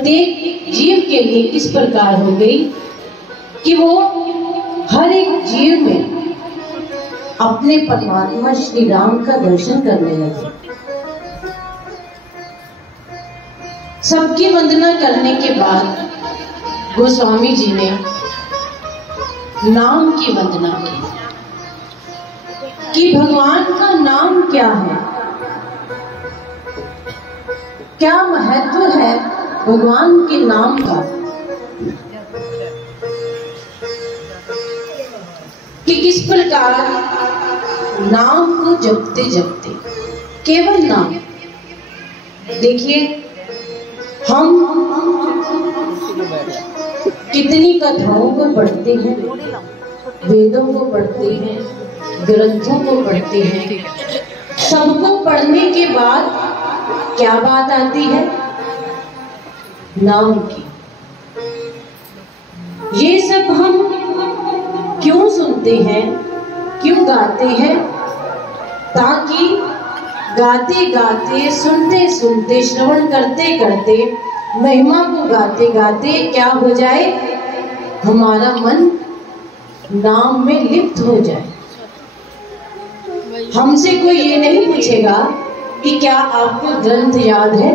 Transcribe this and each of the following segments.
प्रत्येक जीव के लिए इस प्रकार हो गई कि वो हर एक जीव में अपने परमात्मा श्री राम का दर्शन करने लगे। सबकी वंदना करने के बाद गोस्वामी जी ने नाम की वंदना की कि भगवान का नाम क्या है, क्या महत्व है भगवान के नाम का, कि किस प्रकार नाम को जपते जपते, केवल नाम। देखिए हम कितनी कथाओं को पढ़ते हैं, वेदों को पढ़ते हैं, ग्रंथों को पढ़ते हैं, सबको पढ़ने के बाद क्या बात आती है? नाम की। ये सब हम क्यों सुनते हैं, क्यों गाते हैं? ताकि गाते गाते, सुनते सुनते, श्रवण करते करते, महिमा को गाते गाते क्या हो जाए? हमारा मन नाम में लिप्त हो जाए। हमसे कोई ये नहीं पूछेगा कि क्या आपको ग्रंथ याद है,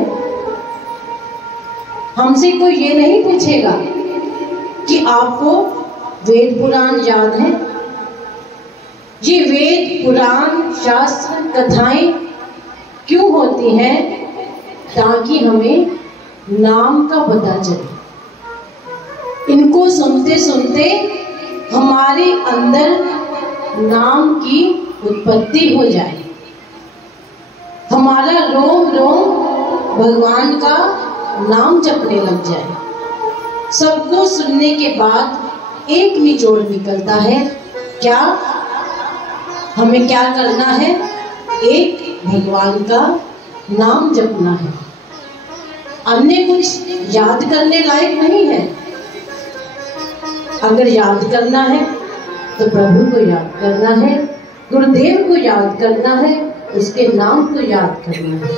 हमसे कोई ये नहीं पूछेगा कि आपको वेद पुराण याद है। ये वेद पुराण शास्त्र कथाएं क्यों होती हैं? ताकि हमें नाम का पता चले। इनको सुनते सुनते हमारे अंदर नाम की उत्पत्ति हो जाए, हमारा रोम रोम भगवान का नाम जपने लग जाए। सबको सुनने के बाद एक निचोड़ निकलता है, क्या? हमें क्या करना है? एक भगवान का नाम जपना है, अन्य कुछ याद करने लायक नहीं है। अगर याद करना है तो प्रभु को याद करना है, गुरुदेव को याद करना है, उसके नाम को याद करना है।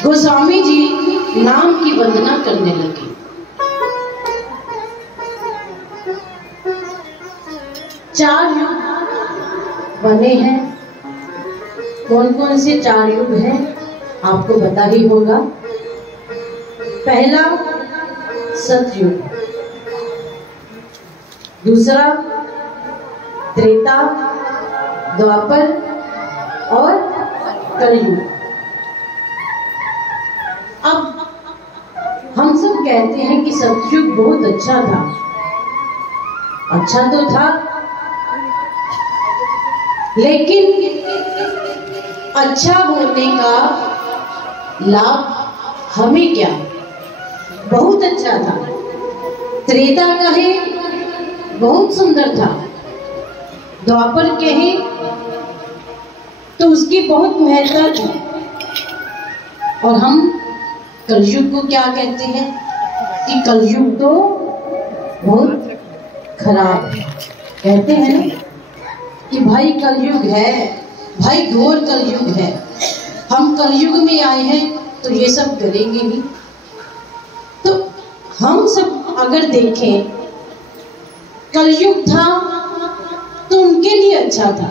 गोस्वामी जी नाम की वंदना करने लगे। चार युग बने हैं। कौन कौन से चार युग हैं आपको पता ही होगा। पहला सतयुग, दूसरा त्रेता, द्वापर और कलयुग। अब हम सब कहते हैं कि सतयुग बहुत अच्छा था। अच्छा तो था, लेकिन अच्छा होने का लाभ हमें क्या? बहुत अच्छा था। त्रेता कहे बहुत सुंदर था, द्वापर कहे तो उसकी बहुत महत्ता थी, और हम कलयुग को क्या कहते हैं कि कलयुग तो बहुत खराब है। कहते हैं कि भाई कलयुग है, भाई घोर कलयुग है, हम कलयुग में आए हैं तो ये सब करेंगे ही। तो हम सब अगर देखें, कलयुग था तो उनके लिए अच्छा था,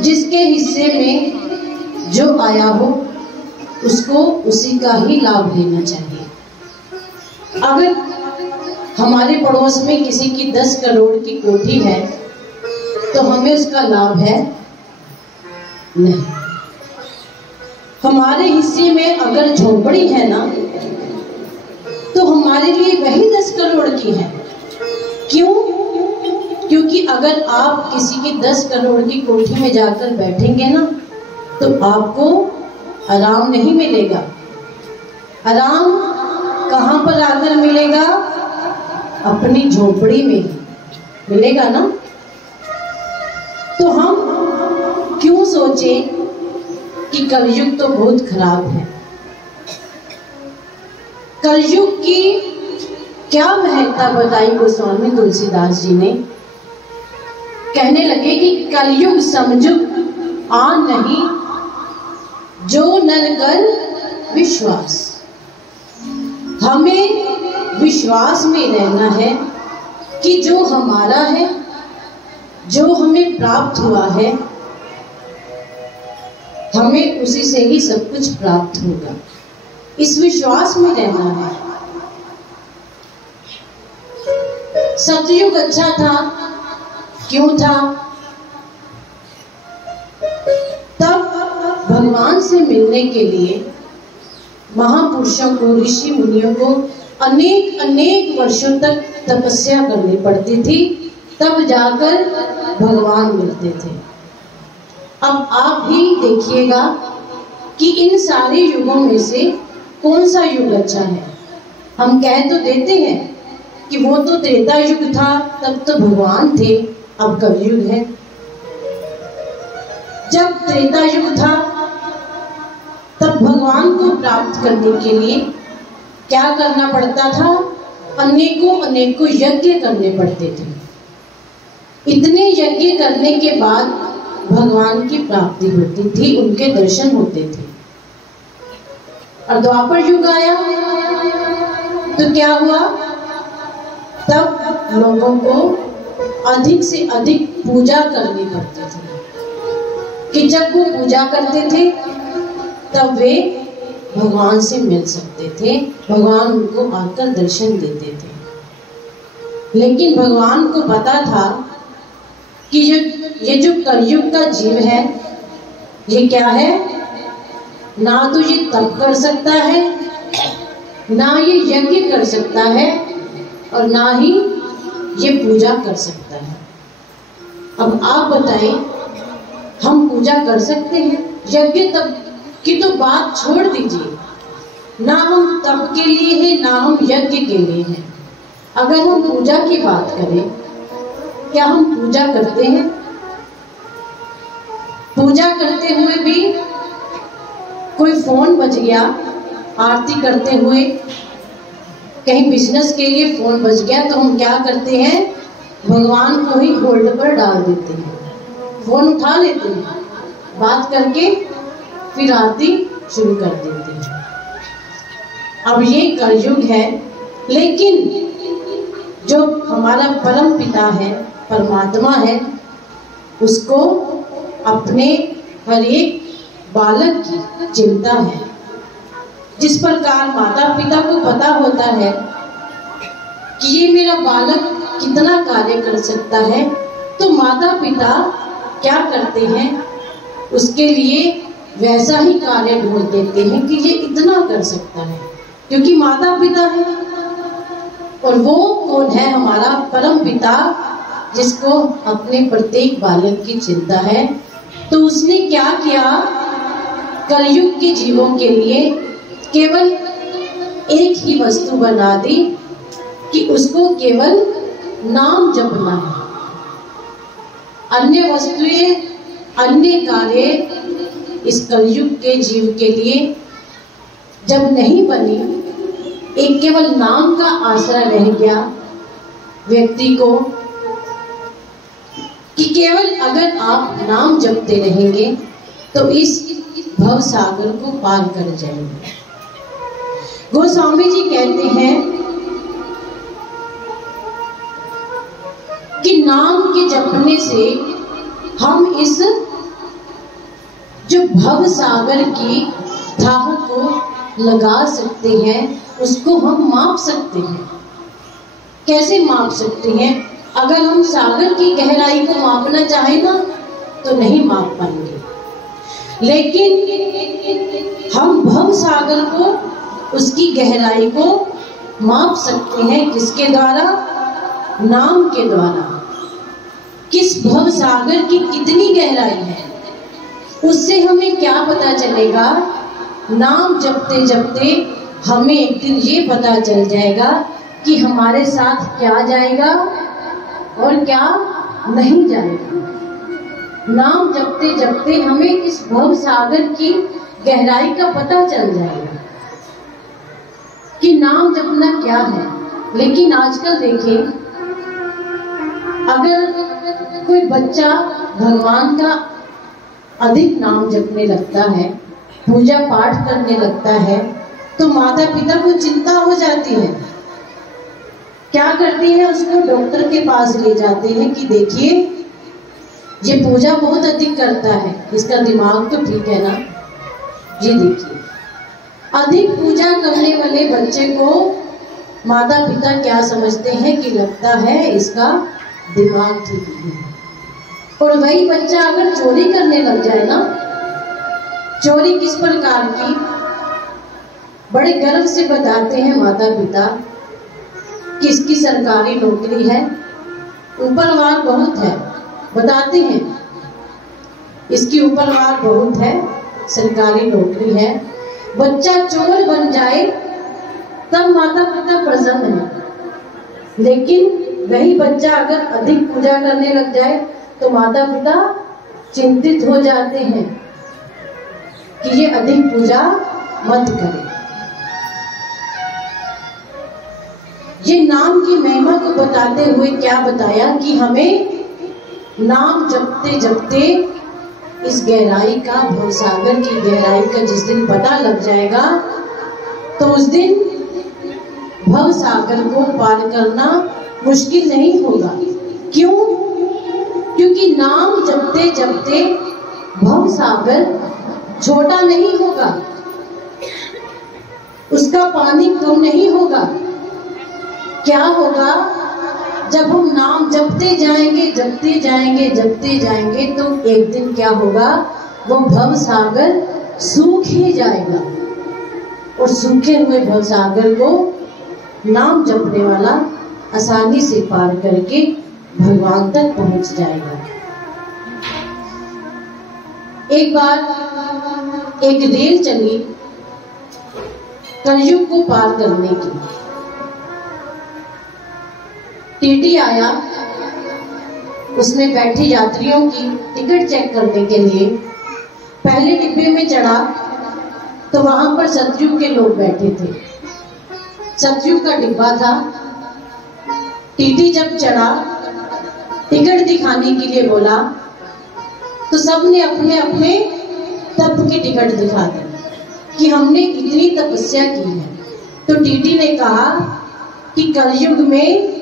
जिसके हिस्से में जो आया हो उसको उसी का ही लाभ लेना चाहिए। अगर हमारे पड़ोस में किसी की 10 करोड़ की कोठी है तो हमें उसका लाभ है? नहीं। हमारे हिस्से में अगर झोपड़ी है ना, तो हमारे लिए वही 10 करोड़ की है। क्यों? क्योंकि अगर आप किसी की 10 करोड़ की कोठी में जाकर बैठेंगे ना, तो आपको आराम नहीं मिलेगा। आराम कहां पर आकर मिलेगा? अपनी झोपड़ी में मिलेगा ना। तो हम क्यों सोचे कि कलयुग तो बहुत खराब है। कलयुग की क्या महत्ता बताई गोस्वामी तुलसीदास जी ने। कहने लगे कि कलयुग समझुग आन नहीं, जो नर कर विश्वास। हमें विश्वास में रहना है कि जो हमारा है, जो हमें प्राप्त हुआ है, हमें उसी से ही सब कुछ प्राप्त होगा। इस विश्वास में रहना है। सतयुग अच्छा था। क्यों था? तब भगवान से मिलने के लिए महापुरुषों को, ऋषि मुनियों को अनेक अनेक वर्षों तक तपस्या करनी पड़ती थी, तब जाकर भगवान मिलते थे। अब आप भी देखिएगा कि इन सारे युगों में से कौन सा युग अच्छा है। हम कह तो देते हैं कि वो तो त्रेता युग था, तब तो भगवान थे, अब कलयुग है। जब त्रेता युग था तब भगवान को प्राप्त करने के लिए क्या करना पड़ता था? अनेकों अनेकों यज्ञ करने पड़ते थे। इतने यज्ञ करने के बाद भगवान की प्राप्ति होती थी, उनके दर्शन होते थे। और द्वापर युग आया तो क्या हुआ? तब लोगों को अधिक से अधिक पूजा करनी पड़ती थी कि जब वो पूजा करते थे तब वे भगवान से मिल सकते थे, भगवान उनको आकर दर्शन देते थे। लेकिन भगवान को पता था कि ये जो कलयुग का जीव है, ये क्या है? ना तो ये तप कर सकता है, ना ये यज्ञ कर सकता है, और ना ही ये पूजा कर सकता है। अब आप बताएं, हम पूजा कर सकते हैं? यज्ञ तप की तो बात छोड़ दीजिए, ना हम तप के लिए हैं, ना हम यज्ञ के लिए हैं। अगर हम पूजा की बात करें, क्या हम पूजा करते हैं? पूजा करते हुए भी कोई फोन बज गया, आरती करते हुए कहीं बिजनेस के लिए फोन बज गया, तो हम क्या करते हैं? भगवान को ही होल्ड पर डाल देते हैं, फोन उठा लेते हैं, बात करके फिर आरती शुरू कर देते हैं। अब ये कलयुग है, लेकिन जो हमारा परम पिता है, परमात्मा है, उसको अपने हर एक बालक की चिंता है। जिस प्रकार माता पिता को पता होता है कि ये मेरा बालक कितना कार्य कर सकता है, तो माता पिता क्या करते हैं? उसके लिए वैसा ही कार्य ढूंढ देते हैं कि ये इतना कर सकता है, क्योंकि माता पिता है। और वो कौन है? हमारा परम पिता, जिसको अपने प्रत्येक बालक की चिंता है। तो उसने क्या किया? कलयुग के जीवों के लिए केवल एक ही वस्तु बना दी कि उसको केवल नाम जपना है। अन्य वस्तुएं, अन्य कार्य इस कलयुग के जीव के लिए जब नहीं बनी, एक केवल नाम का आसरा रह गया व्यक्ति को, कि केवल अगर आप नाम जपते रहेंगे तो इस भव सागर को पार कर जाएंगे। गोस्वामी जी कहते हैं कि नाम के जपने से हम इस जो भव सागर की धाह को लगा सकते हैं, उसको हम माप सकते हैं। कैसे माप सकते हैं? अगर हम सागर की गहराई को मापना चाहें ना, तो नहीं माप पाएंगे, लेकिन हम भव सागर को, उसकी गहराई को माप सकते हैं। किसके द्वारा? नाम के द्वारा। किस भव सागर की कितनी गहराई है, उससे हमें क्या पता चलेगा? नाम जपते जपते हमें एक दिन ये पता चल जाएगा कि हमारे साथ क्या जाएगा और क्या नहीं जाएगा। नाम जपते जपते हमें इस भव सागर की गहराई का पता चल जाएगा कि नाम जपना क्या है। लेकिन आजकल देखिए, अगर कोई बच्चा भगवान का अधिक नाम जपने लगता है पूजा पाठ करने लगता है तो माता पिता को चिंता हो जाती है। क्या करती है, उसको डॉक्टर के पास ले जाते हैं कि देखिए ये पूजा बहुत अधिक करता है, इसका दिमाग तो ठीक है ना। ये देखिए अधिक पूजा करने वाले बच्चे को माता पिता क्या समझते हैं कि लगता है इसका दिमाग ठीक नहीं है। और वही बच्चा अगर चोरी करने लग जाए ना, चोरी किस प्रकार की, बड़े गर्व से बताते हैं माता पिता कि इसकी सरकारी नौकरी है, ऊपरवार बहुत है, बताते हैं इसकी ऊपरवार बहुत है, सरकारी नौकरी है। बच्चा चोर बन जाए तब माता पिता प्रसन्न है, लेकिन वही बच्चा अगर अधिक पूजा करने लग जाए तो माता पिता चिंतित हो जाते हैं कि ये अधिक पूजा मत करे। ये नाम की महिमा को बताते हुए क्या बताया कि हमें नाम जपते जपते इस गहराई का, भवसागर की गहराई का जिस दिन पता लग जाएगा तो उस दिन भवसागर को पार करना मुश्किल नहीं होगा। क्यों? क्योंकि नाम जपते जपते भवसागर छोटा नहीं होगा, उसका पानी कम नहीं होगा। क्या होगा, जब हम नाम जपते जाएंगे जपते जाएंगे जपते जाएंगे तो एक दिन क्या होगा, वो भवसागर सूख ही जाएगा और सूखे हुए भवसागर को नाम जपने वाला आसानी से पार करके भगवान तक पहुंच जाएगा। एक बार एक रेल चली कलयुग को पार करने की। टीटी आया, उसने बैठे यात्रियों की टिकट चेक करने के लिए पहले डिब्बे में चढ़ा तो वहां पर सतयुग के लोग बैठे थे। सतयुग का डिब्बा था। टीटी जब चढ़ा, टिकट दिखाने के लिए बोला तो सबने अपने अपने तप की टिकट दिखा दी कि हमने इतनी तपस्या की है। तो टीटी ने कहा कि कलयुग में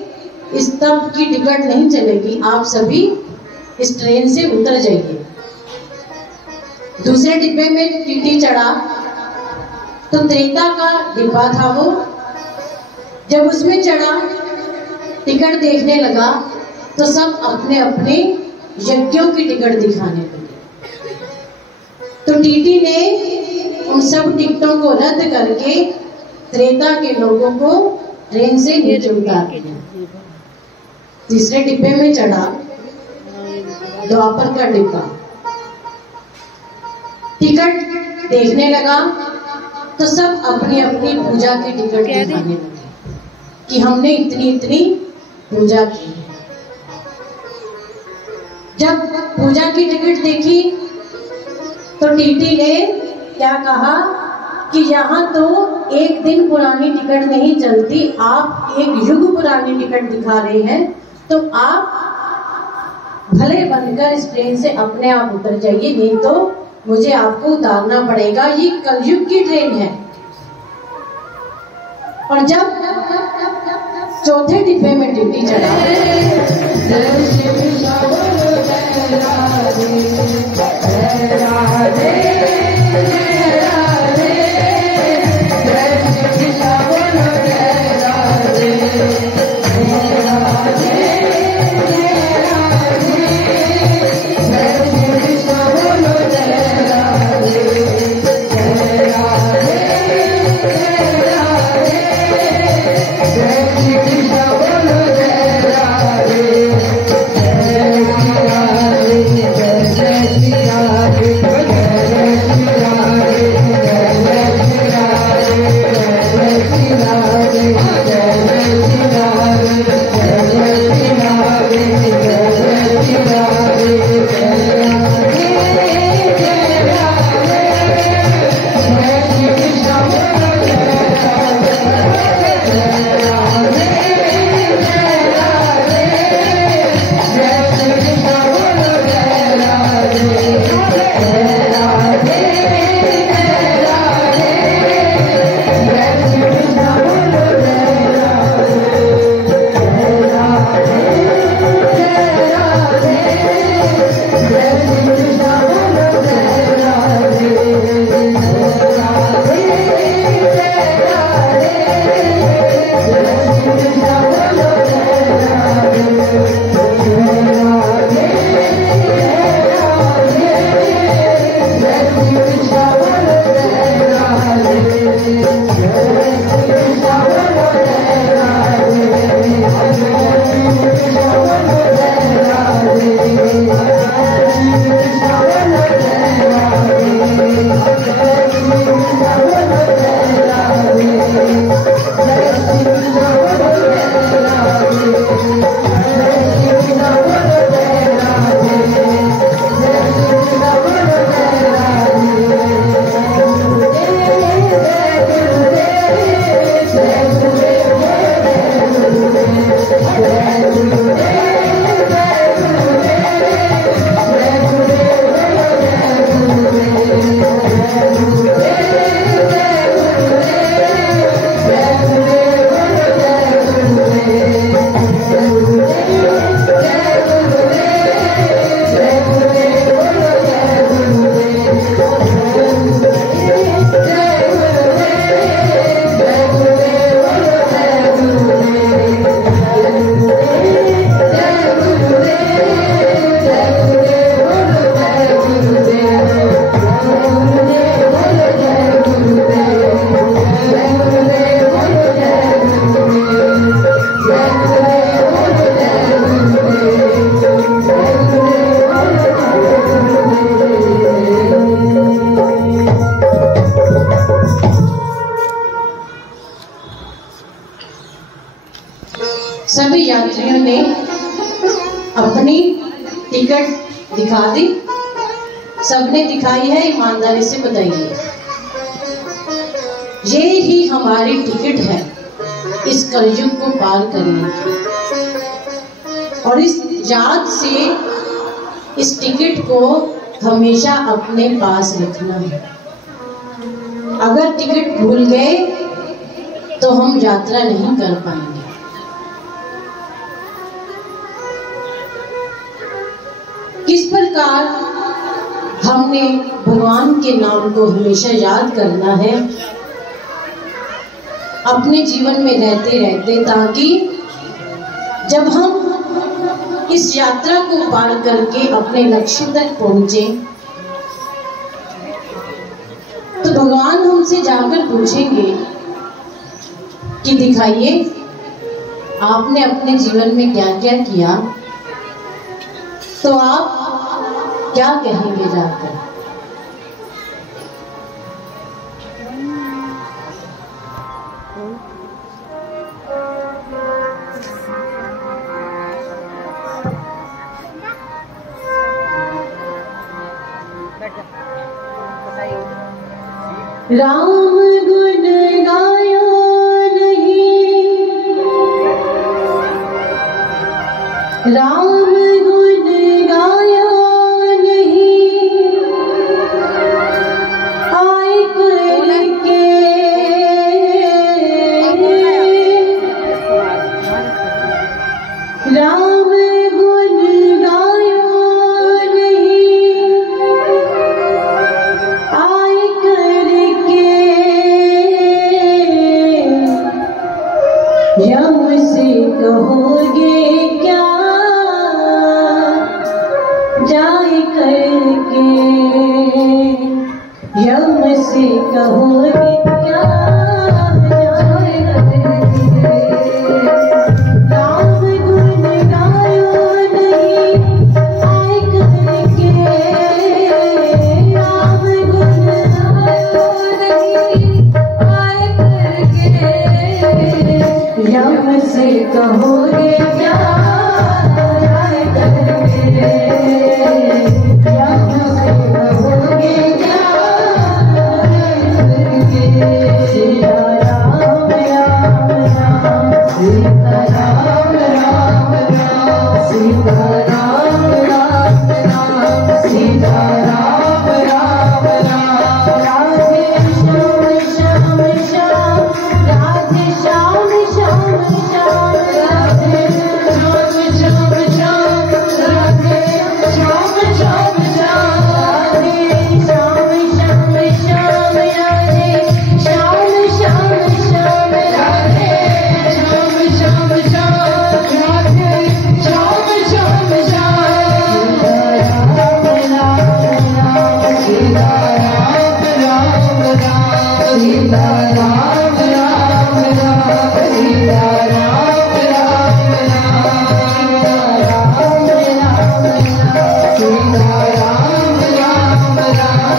इस तप की टिकट नहीं चलेगी, आप सभी इस ट्रेन से उतर जाइए। दूसरे डिब्बे में टीटी चढ़ा तो त्रेता का डिब्बा था वो। जब उसमें चढ़ा, टिकट देखने लगा तो सब अपने अपने यज्ञों की टिकट दिखाने लगे। तो टीटी ने उन सब टिकटों को रद्द करके त्रेता के लोगों को ट्रेन से नीचे उतार दिया। तीसरे डिब्बे में चढ़ा, द्वापर का डिब्बा। टिकट देखने लगा तो सब अपनी अपनी पूजा की टिकट दिखाने लगे कि हमने इतनी इतनी पूजा की। जब पूजा की टिकट देखी तो टीटी ने क्या कहा कि यहाँ तो एक दिन पुरानी टिकट नहीं चलती, आप एक युग पुरानी टिकट दिखा रहे हैं, तो आप भले बनकर इस ट्रेन से अपने आप उतर जाइए, नहीं तो मुझे आपको उतारना पड़ेगा, ये कलयुग की ट्रेन है। और जब चौथे डिब्बे में टीटी चढ़ा, सभी यात्रियों ने अपनी टिकट दिखा दी? सबने दिखाई है? ईमानदारी से बताइए। ये ही हमारी टिकट है इस कलयुग को पार करने की, और इस याद से इस टिकट को हमेशा अपने पास रखना है। अगर टिकट भूल गए तो हम यात्रा नहीं कर पाएंगे। किस प्रकार हमने भगवान के नाम को हमेशा याद करना है अपने जीवन में रहते रहते, ताकि जब हम इस यात्रा को पार करके अपने लक्ष्य तक पहुंचे तो भगवान हमसे जाकर पूछेंगे कि दिखाइए आपने अपने जीवन में क्या क्या किया। तो आप क्या कहेंगे जाकर? राम गुण गाया नहीं, राम गुण गाया नहीं, आए करके राम गुण गाया नहीं, आए करके यम से कहोगे क्या, जाए करके यम से कहोगे क्या, जाए करके। राम गुण गायो नहीं, आए करके राम गुण गायो नहीं, आए करके यम से कहोगे क्या, जाए करके यम से कहोगे क्या, जाए करके। सीता राम राम राम, सीता राम राम राम, सीता राम राम राम, सीता राम राम राम। राधे श्याम श्याम श्याम, राधे श्याम श्याम श्याम, राधे श्याम श्याम श्याम, राधे श्याम श्याम श्याम, राधे श्याम श्याम श्याम, राधे श्याम श्याम श्याम, राधे श्याम श्याम श्याम, राधे श्याम श्याम श्याम। सीता राम राम राम, सीता राम राम राम, सीता राम राम राम, सीता राम राम राम।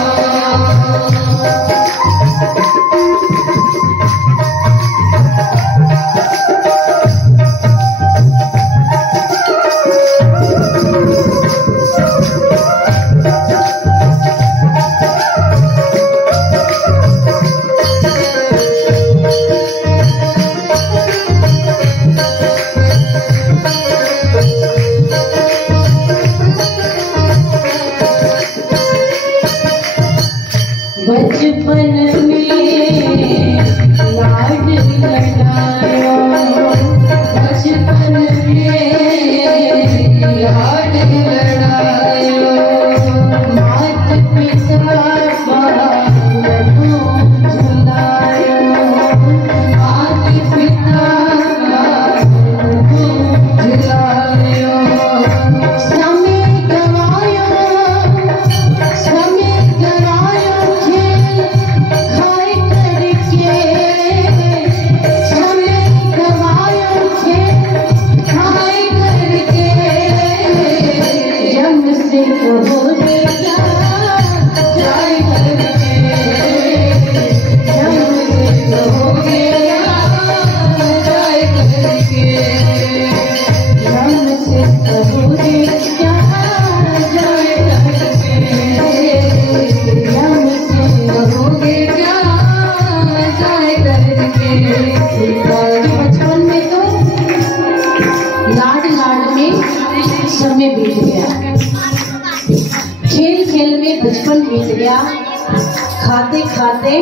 खाते खाते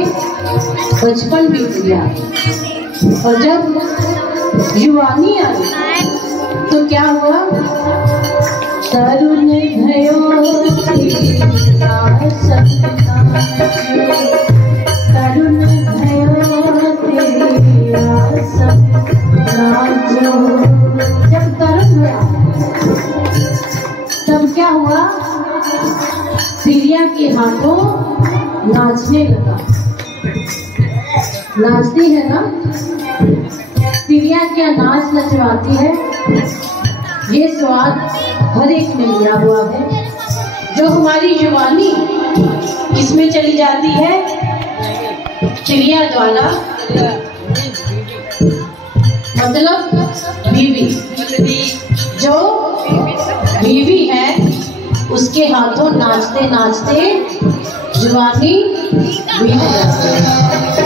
बचपन बीत गया और जब युवानी आई तो क्या हुआ? तरुण भयो तरुण भयो जब तरुण हुआ तब क्या हुआ? प्रिया के हाथों नाचने लगा। नाचती है ना प्रिया, क्या नाच नचवाती है, ये स्वाद हर एक में लिया हुआ है। जो हमारी युवानी इसमें चली जाती है प्रिया द्वारा, मतलब बीवी, जो बीवी है उसके हाथों नाचते नाचते जुबानी बीत जाती है।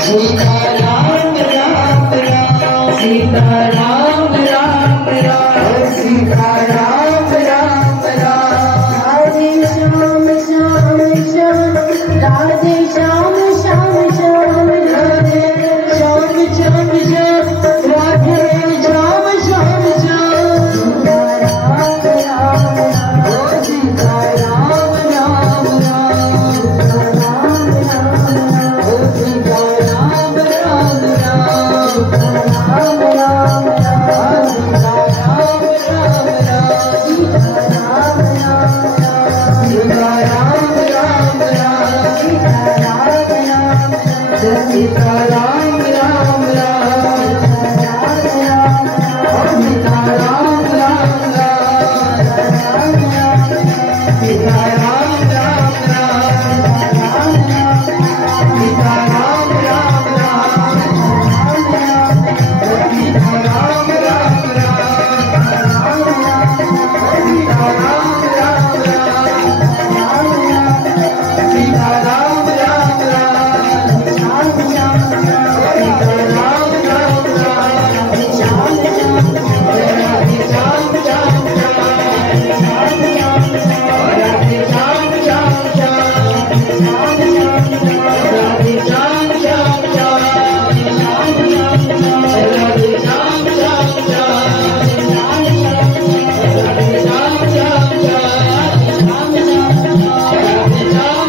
सीता राम राम राम, सीता राम राम राम, सीता राम राम राम, राधे श्याम श्याम श्याम, राधे श्याम श्याम श्याम, राधे श्याम श्याम श्याम, राधे श्याम श्याम श्याम, सीता राम राम राम, सीता राम राम राम, सीता राम राम राम, राम राम राम, सीता राम राम राम, सीता राम राम राम, सीता राम राम राम, सीता राम राम राम, सीता राम राम राम, सीता राम राम राम, सीता राम राम राम, सीता राम राम राम, सीता राम राम राम,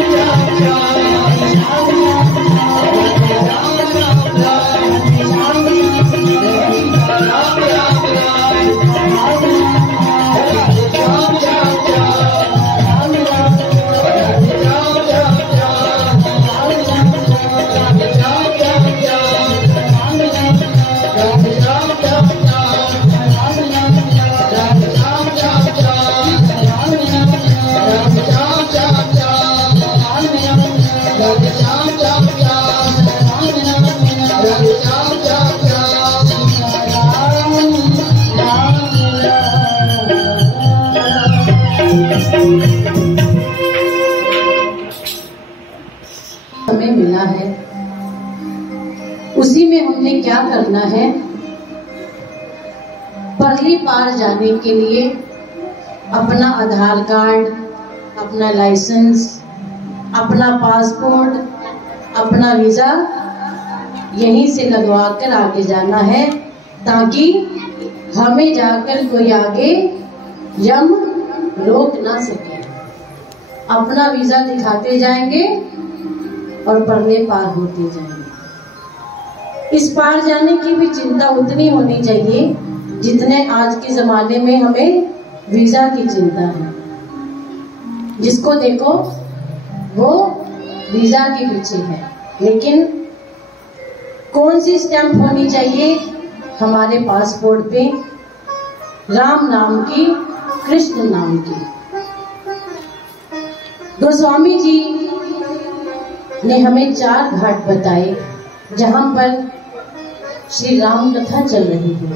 सीता राम राम राम, सीता राम राम हमें मिला है उसी में हमने क्या करना है? परली पार जाने के लिए अपना आधार कार्ड, अपना लाइसेंस, अपना पासपोर्ट, अपना वीजा यहीं से लगवा कर आगे जाना है, ताकि हमें जाकर कोई आगे यम रोक ना सके। अपना वीजा दिखाते जाएंगे और परले पार होते जाएंगे। इस पार जाने की भी चिंता उतनी होनी चाहिए जितने आज के जमाने में हमें वीजा की चिंता है। जिसको देखो वो वीजा के पीछे है, लेकिन कौन सी स्टैंप होनी चाहिए हमारे पासपोर्ट पे? राम नाम की, कृष्ण नाम की। गोस्वामी जी ने हमें 4 घाट बताए जहां पर श्री राम कथा चल रही है।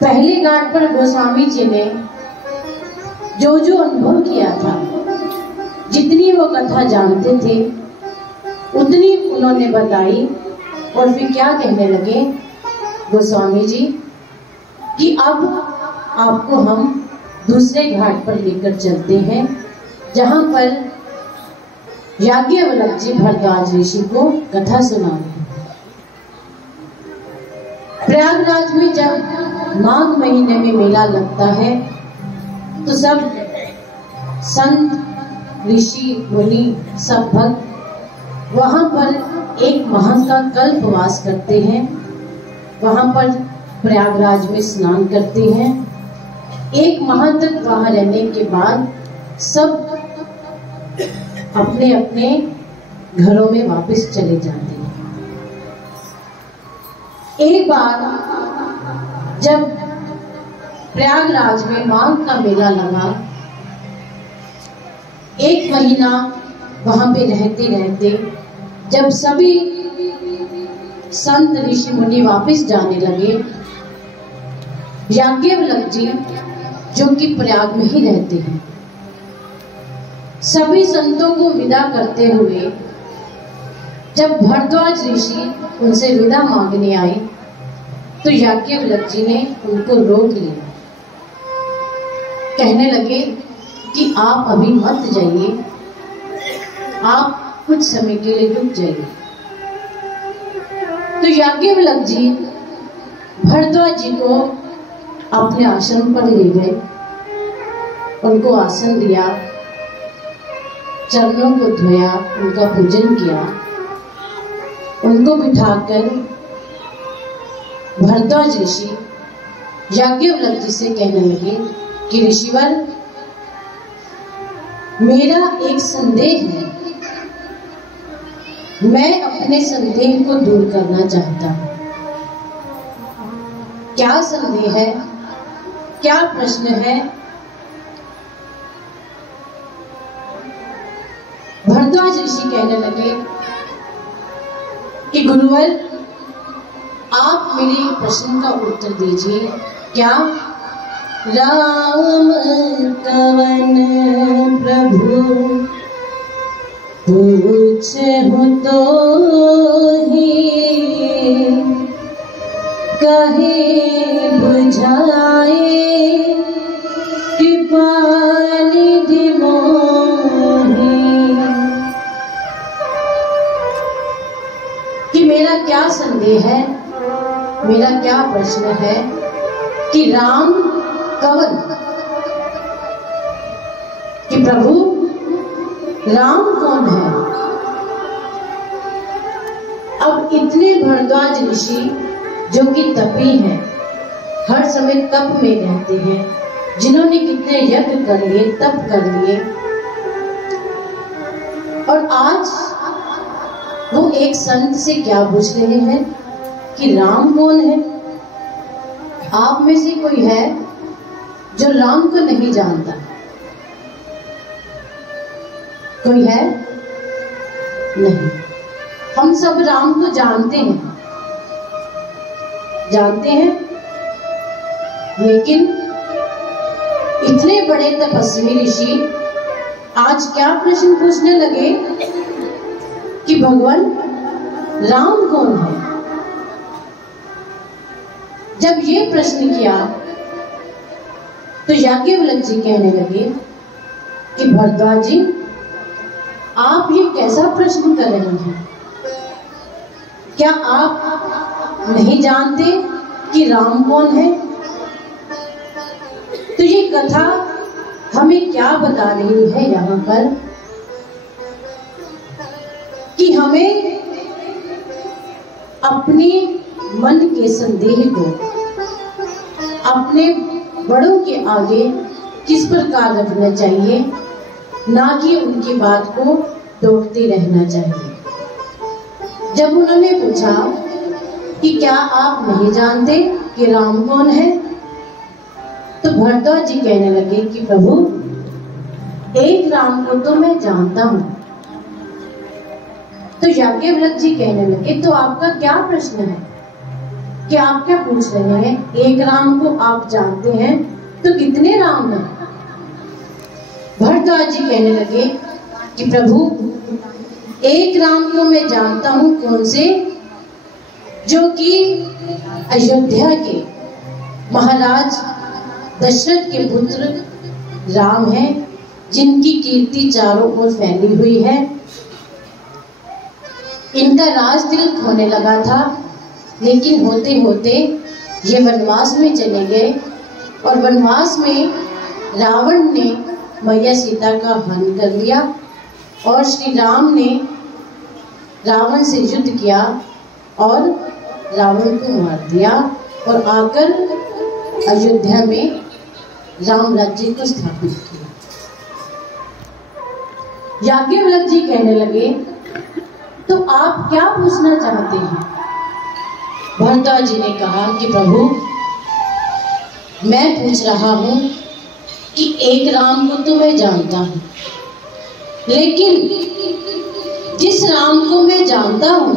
पहले घाट पर गोस्वामी जी ने जो जो अनुभव किया था, जितनी वो कथा जानते थे उतनी उन्होंने बताई, और फिर क्या कहने लगे गोस्वामी जी कि अब आपको हम दूसरे घाट पर लेकर चलते हैं, जहां पर याज्ञवल्क्य जी भरद्वाज ऋषि को कथा सुना रहे। प्रयागराज में जब माघ महीने में मेला लगता है तो सब संत, ऋषि, मुनि, सब भक्त वहां पर एक माह का कल्पवास करते हैं। वहां पर प्रयागराज में स्नान करते हैं। एक माह तक वहां रहने के बाद सब अपने अपने घरों में वापस चले जाते हैं। एक बार जब प्रयागराज में माघ का मेला लगा, एक महीना वहां पे रहते रहते जब सभी संत, ऋषि, मुनि वापस जाने लगे, याज्ञवल्क्य जी जो कि प्रयाग में ही रहते हैं, सभी संतों को विदा करते हुए जब भरद्वाज ऋषि उनसे विदा मांगने आए तो याज्ञवल्क्य जी ने उनको रोक लिया। कहने लगे कि आप अभी मत जाइए, आप कुछ समय के लिए रुक जाइए। तो याज्ञवल्क्य जी भरद्वाज जी को अपने आश्रम पर ले गए, उनको आसन दिया, चरणों को धोया, उनका पूजन किया। उनको बिठाकर भरद्वाज ऋषि याज्ञवल्क्य जी से कहने लगे कि ऋषिवर, मेरा एक संदेह है, मैं अपने संदेह को दूर करना चाहता हूं। क्या संदेह है, क्या प्रश्न है? भरद्वाज ऋषि कहने लगे कि गुरुवर, आप मेरे प्रश्न का उत्तर दीजिए। क्या? राम कवन प्रभु पूछहु तो ही कहे बुझाए कृपा निधि मोहि। कि मेरा क्या संदेह है, मेरा क्या प्रश्न है कि राम कवन, कि प्रभु राम कौन है? अब इतने भरद्वाज ऋषि जो कि तपी हैं, हर समय तप में रहते हैं, जिन्होंने कितने यज्ञ कर लिए, तप कर लिए, और आज वो एक संत से क्या पूछ रहे हैं कि राम कौन है? आप में से कोई है जो राम को नहीं जानता? कोई है? नहीं। हम सब राम को जानते हैं, जानते हैं, लेकिन इतने बड़े तपस्वी ऋषि आज क्या प्रश्न पूछने लगे कि भगवान राम कौन है? जब ये प्रश्न किया तो याज्ञवल्क्य जी कहने लगे कि भरद्वाज जी, आप ये कैसा प्रश्न कर रहे हैं? क्या आप नहीं जानते कि राम कौन है? तो ये कथा हमें क्या बता रही है यहाँ पर कि हमें अपने मन के संदेह को अपने बड़ों के आगे किस प्रकार रखना चाहिए, ना कि उनकी बात को टोकते रहना चाहिए। जब उन्होंने पूछा कि क्या आप नहीं जानते कि राम कौन है, तो भरद्वाज जी कहने लगे कि प्रभु, एक राम को तो मैं जानता हूं। तो याज्ञवल्क्य जी कहने लगे, तो आपका क्या प्रश्न है कि आप क्या पूछ रहे हैं? एक राम को आप जानते हैं तो कितने राम हैं? भरद्वाज जी कहने लगे कि प्रभु, एक राम को मैं जानता हूं। कौन से? जो कि अयोध्या के महाराज दशरथ के पुत्र राम हैं, जिनकी कीर्ति चारों ओर फैली हुई है। इनका राज तिलक होने लगा था, लेकिन होते होते ये वनवास में चले गए और वनवास में रावण ने मैया सीता का हनन कर लिया और श्री राम ने रावण से युद्ध किया और रावण को मार दिया और आकर अयोध्या में राम राज्य को स्थापित किया। याज्ञवल्क्य जी कहने लगे, तो आप क्या पूछना चाहते हैं? भरद्वाज जी ने कहा कि प्रभु, मैं पूछ रहा हूं कि एक राम को तो मैं जानता हूं, लेकिन जिस राम को मैं जानता हूं,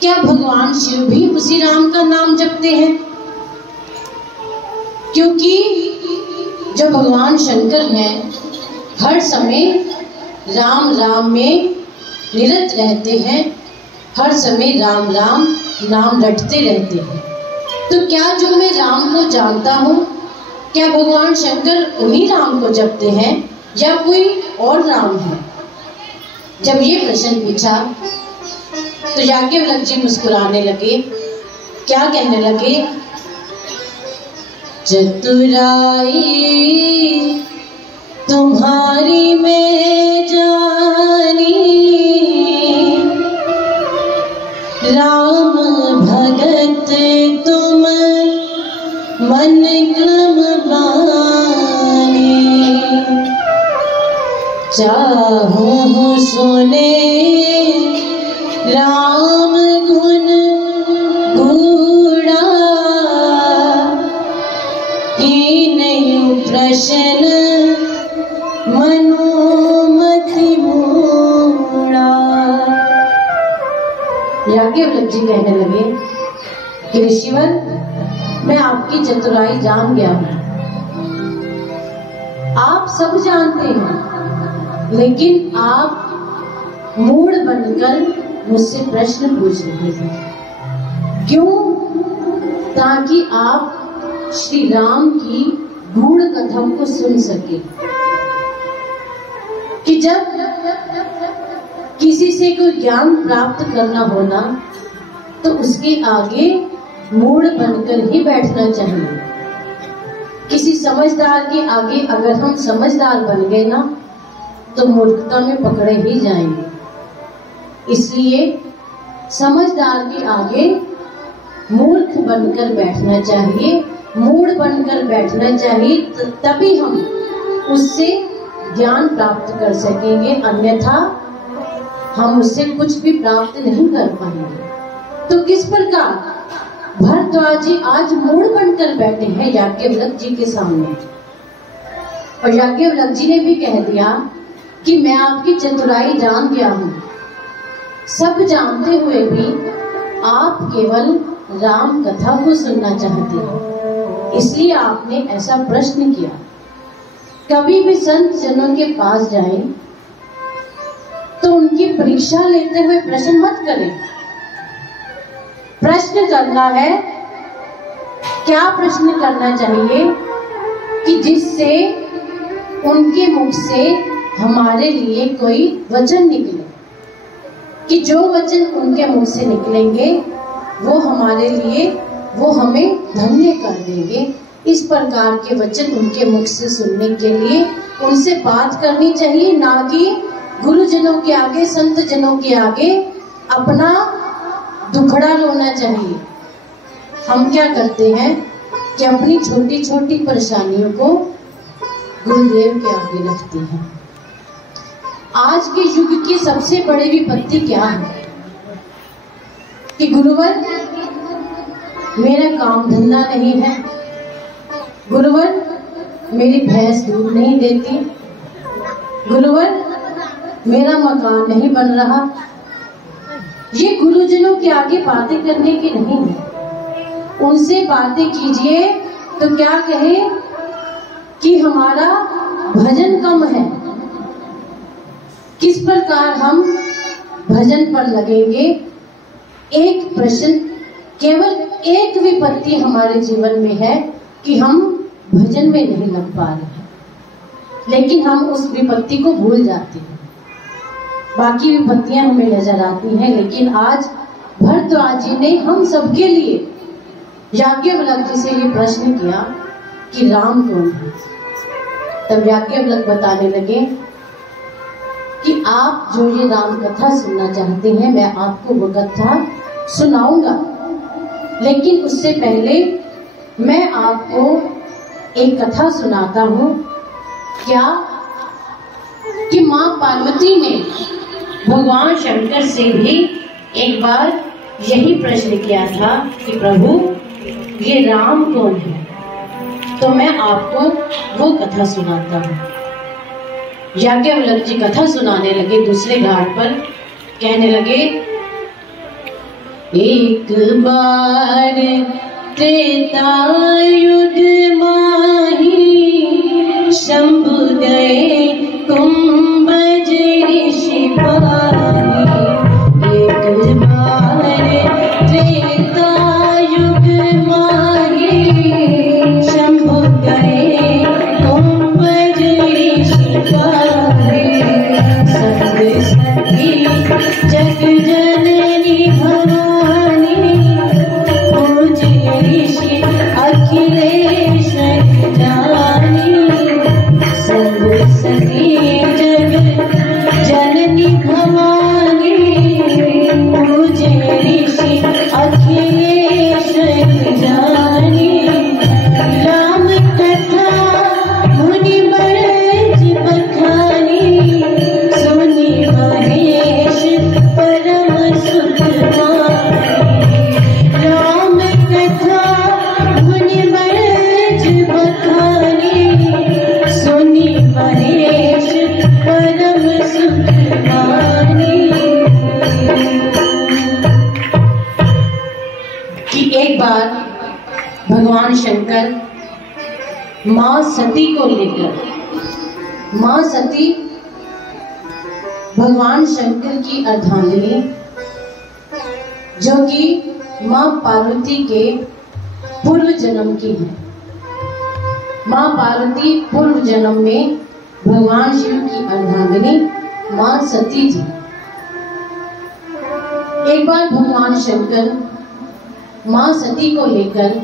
क्या भगवान शिव भी उसी राम का नाम जपते हैं? क्योंकि जो भगवान शंकर हैं हर समय राम राम में निरत रहते हैं, हर समय राम राम नाम रटते रहते हैं। तो क्या जो मैं राम को जानता हूँ, क्या भगवान शंकर उन्हीं राम को जपते हैं या कोई और राम है? जब ये प्रश्न पूछा तो याज्ञवल्क्य जी मुस्कुराने लगे। क्या कहने लगे? चतुराई तुम्हारी मैं जानी, राम भगत तुम मन क्रम बानी, चाहूं सुने राम गुण गूढ़ा, कीन्हु प्रश्न मनोमति मूढ़ा। याज्ञवल्क्य जी कहने लगे कि ऋषिवर, मैं आपकी चतुराई जान गया हूं, आप सब जानते हैं, लेकिन आप मूढ़ बनकर मुझसे प्रश्न पूछ रहे हैं। क्यों? ताकि आप श्री राम की गूढ़ कथा को सुन सके कि जब किसी से कोई ज्ञान प्राप्त करना होना तो उसके आगे मूढ़ बनकर ही बैठना चाहिए। किसी समझदार के आगे अगर हम समझदार बन गए ना तो मूर्खता में पकड़े ही जाएंगे। इसलिए समझदार के आगे मूर्ख बनकर बैठना चाहिए, मूढ़ बनकर बैठना चाहिए, तभी हम उससे ज्ञान प्राप्त कर सकेंगे, अन्यथा हम उससे कुछ भी प्राप्त नहीं कर पाएंगे। तो किस प्रकार भरद्वाज जी आज मूढ़ बनकर बैठे हैं याज्ञवल्क्य जी के सामने, और याज्ञवल्क्य जी ने भी कह दिया कि मैं आपकी चतुराई जान गया हूं। सब जानते हुए भी आप केवल राम कथा को सुनना चाहते हैं, इसलिए आपने ऐसा प्रश्न किया। कभी भी संत जनों के पास जाएं तो उनकी परीक्षा लेते हुए प्रश्न मत करें। प्रश्न करना है, क्या प्रश्न करना चाहिए कि जिससे उनके मुख से हमारे लिए कोई वचन निकले, कि जो वचन उनके मुंह से निकलेंगे वो हमारे लिए, वो हमें धन्य कर देंगे। इस प्रकार के वचन उनके मुख से सुनने के लिए उनसे बात करनी चाहिए, ना कि गुरुजनों के आगे, संत जनों के आगे अपना दुखड़ा रोना चाहिए। हम क्या करते हैं कि अपनी छोटी छोटी परेशानियों को गुरुदेव के आगे रखते हैं। आज के युग की सबसे बड़ी विपत्ति क्या है कि गुरुवर मेरा काम धंधा नहीं है, गुरुवर मेरी भैंस दूध नहीं देती, गुरुवर मेरा मकान नहीं बन रहा। ये गुरुजनों के आगे बातें करने की नहीं है। उनसे बातें कीजिए तो क्या कहे कि हमारा भजन कम है। किस प्रकार हम भजन पर लगेंगे? एक प्रश्न, केवल एक विपत्ति हमारे जीवन में है कि हम भजन में नहीं लग पा रहे हैं, लेकिन हम उस विपत्ति को भूल जाते हैं। बाकी भी बत्तियां हमें नजर आती हैं, लेकिन आज भरद्वाज जी ने हम सबके लिए याज्ञवल्क्य जी से ये प्रश्न किया कि राम कौन है। तब याज्ञवल्क्य बताने लगे कि आप जो ये राम कथा सुनना चाहते हैं, मैं आपको वो कथा सुनाऊंगा, लेकिन उससे पहले मैं आपको एक कथा सुनाता हूं। क्या कि मां पार्वती ने भगवान शंकर से भी एक बार यही प्रश्न किया था कि प्रभु ये राम कौन है। तो मैं आपको वो कथा सुनाता हूँ। याज्ञवल्क्य जी कथा सुनाने लगे दूसरे घाट पर, कहने लगे, एक बार त्रेता युग माही शंभु गए कुंभज ऋषि पाही। एक बार त्रेता युग माही शंभु गए कुंभज ऋषि पाही। सब सखी जग जननी भवानी पूज्य ऋषि अखिलेश जानी। सब सखी जग जननी भवानी पूज्य ऋषि अखिलेश जानी। राम कथा मुनि बरज बखानी सुनि महेश परम सुख पानी। राम कथा मुनि बरज बखानी सुनि महेश परम सुख पानी। कि एक बार भगवान शंकर मां सती को लेकर, मां सती भगवान शंकर की अर्धांगिनी, जो कि मां पार्वती के पूर्व जन्म की है। मां पार्वती पूर्व जन्म में भगवान शिव की अर्धांगिनी मां सती थी। एक बार भगवान शंकर मां सती को लेकर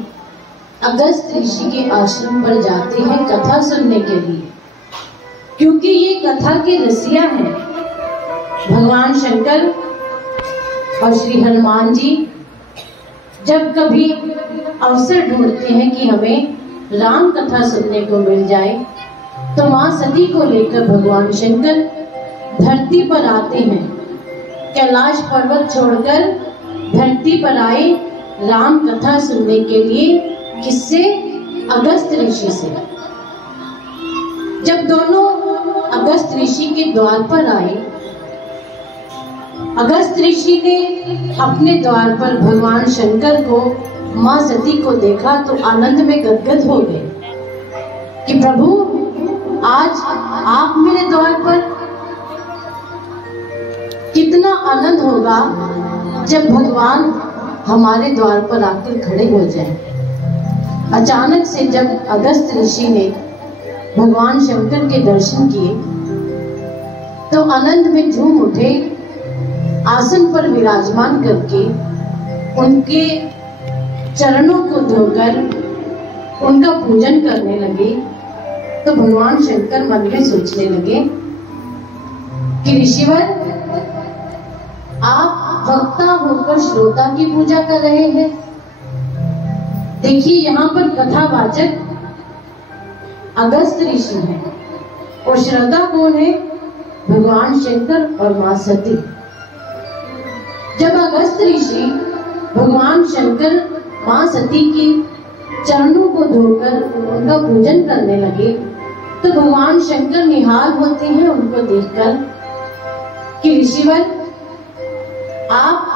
अगस्त ऋषि के आश्रम पर जाते हैं कथा सुनने के लिए, क्योंकि ये कथा के रसिया हैं। भगवान शंकर और श्री हनुमान जी जब कभी अवसर ढूंढते हैं कि हमें राम कथा सुनने को मिल जाए, तो मां सती को लेकर भगवान शंकर धरती पर आते हैं। कैलाश पर्वत छोड़कर धरती पर आए राम कथा सुनने के लिए। किससे? अगस्त ऋषि से। जब दोनों अगस्त ऋषि के द्वार पर आए, अगस्त ऋषि ने अपने द्वार पर भगवान शंकर को, मां सती को देखा तो आनंद में गदगद हो गए कि प्रभु आज आप मेरे द्वार पर। कितना आनंद होगा जब भगवान हमारे द्वार पर आकर खड़े हो जाएं। अचानक से जब अगस्त ऋषि ने भगवान शंकर के दर्शन किए तो आनंद में झूम उठे। आसन पर विराजमान करके उनके चरणों को धोकर उनका पूजन करने लगे। तो भगवान शंकर मन में सोचने लगे कि ऋषिवर, आप वक्ता होकर श्रोता की पूजा कर रहे हैं। देखिए यहाँ पर कथावाचक अगस्त ऋषि है और श्रोता कौन है? भगवान शंकर और मां सती। जब अगस्त ऋषि भगवान शंकर मां सती की चरणों को धोकर उनका पूजन करने लगे तो भगवान शंकर निहाल होते हैं उनको देखकर कि ऋषिवर, आप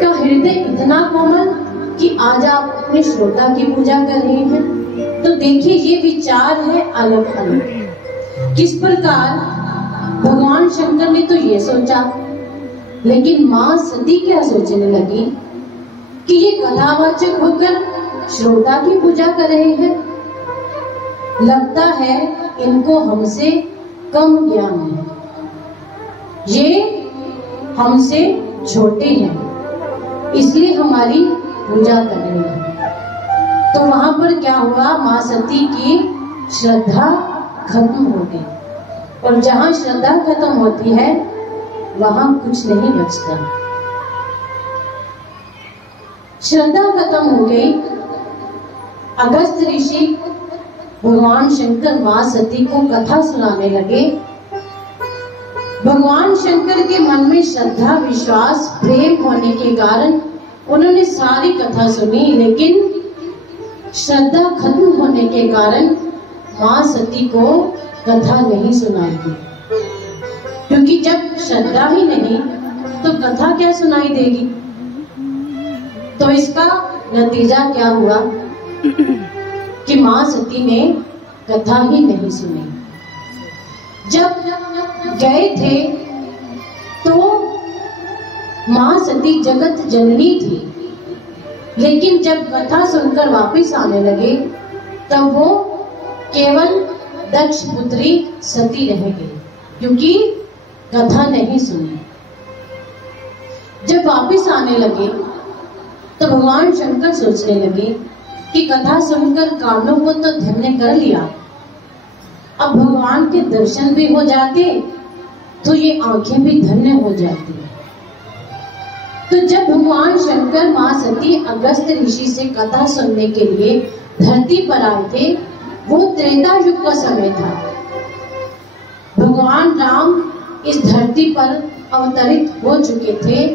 का हृदय इतना कोमल कि आज आप अपने श्रोता की पूजा कर रहे हैं। तो देखिए ये विचार है अलग अलग। किस प्रकार भगवान शंकर ने तो ये सोचा, लेकिन मां सती क्या सोचने लगी कि ये कथावाचक होकर श्रोता की पूजा कर रहे हैं। लगता है इनको हमसे कम ज्ञान है। ये हमसे छोटे हैं इसलिए हमारी पूजा कर रहे हैं। तो वहां पर क्या हुआ, मां सती की श्रद्धा खत्म हो गई, और जहां श्रद्धा खत्म होती है वहां कुछ नहीं बचता। श्रद्धा खत्म हो गई। अगस्त ऋषि भगवान शंकर मां सती को कथा सुनाने लगे। भगवान शंकर के मन में श्रद्धा, विश्वास, प्रेम होने के कारण उन्होंने सारी कथा सुनी, लेकिन श्रद्धा खत्म होने के कारण मां सती को कथा नहीं सुनाई दी, क्योंकि जब श्रद्धा ही नहीं तो कथा क्या सुनाई देगी। तो इसका नतीजा क्या हुआ कि मां सती ने कथा ही नहीं सुनी। जब गए थे तो मां सती जगत जननी थी, लेकिन जब कथा सुनकर वापस आने लगे तब वो केवल दक्ष पुत्री सती रह गई, क्योंकि कथा नहीं सुनी। जब वापस आने लगे तो भगवान शंकर सोचने लगे कि कथा सुनकर कानों को तो धन्य कर लिया, अब भगवान के दर्शन भी हो जाते तो ये आंखें भी धन्य हो जाती। तो जब भगवान शंकर मां सती अगस्त ऋषि से कथा सुनने के लिए धरती पर आए थे, वो त्रेता युग का समय था। भगवान राम इस धरती पर अवतरित हो चुके थे।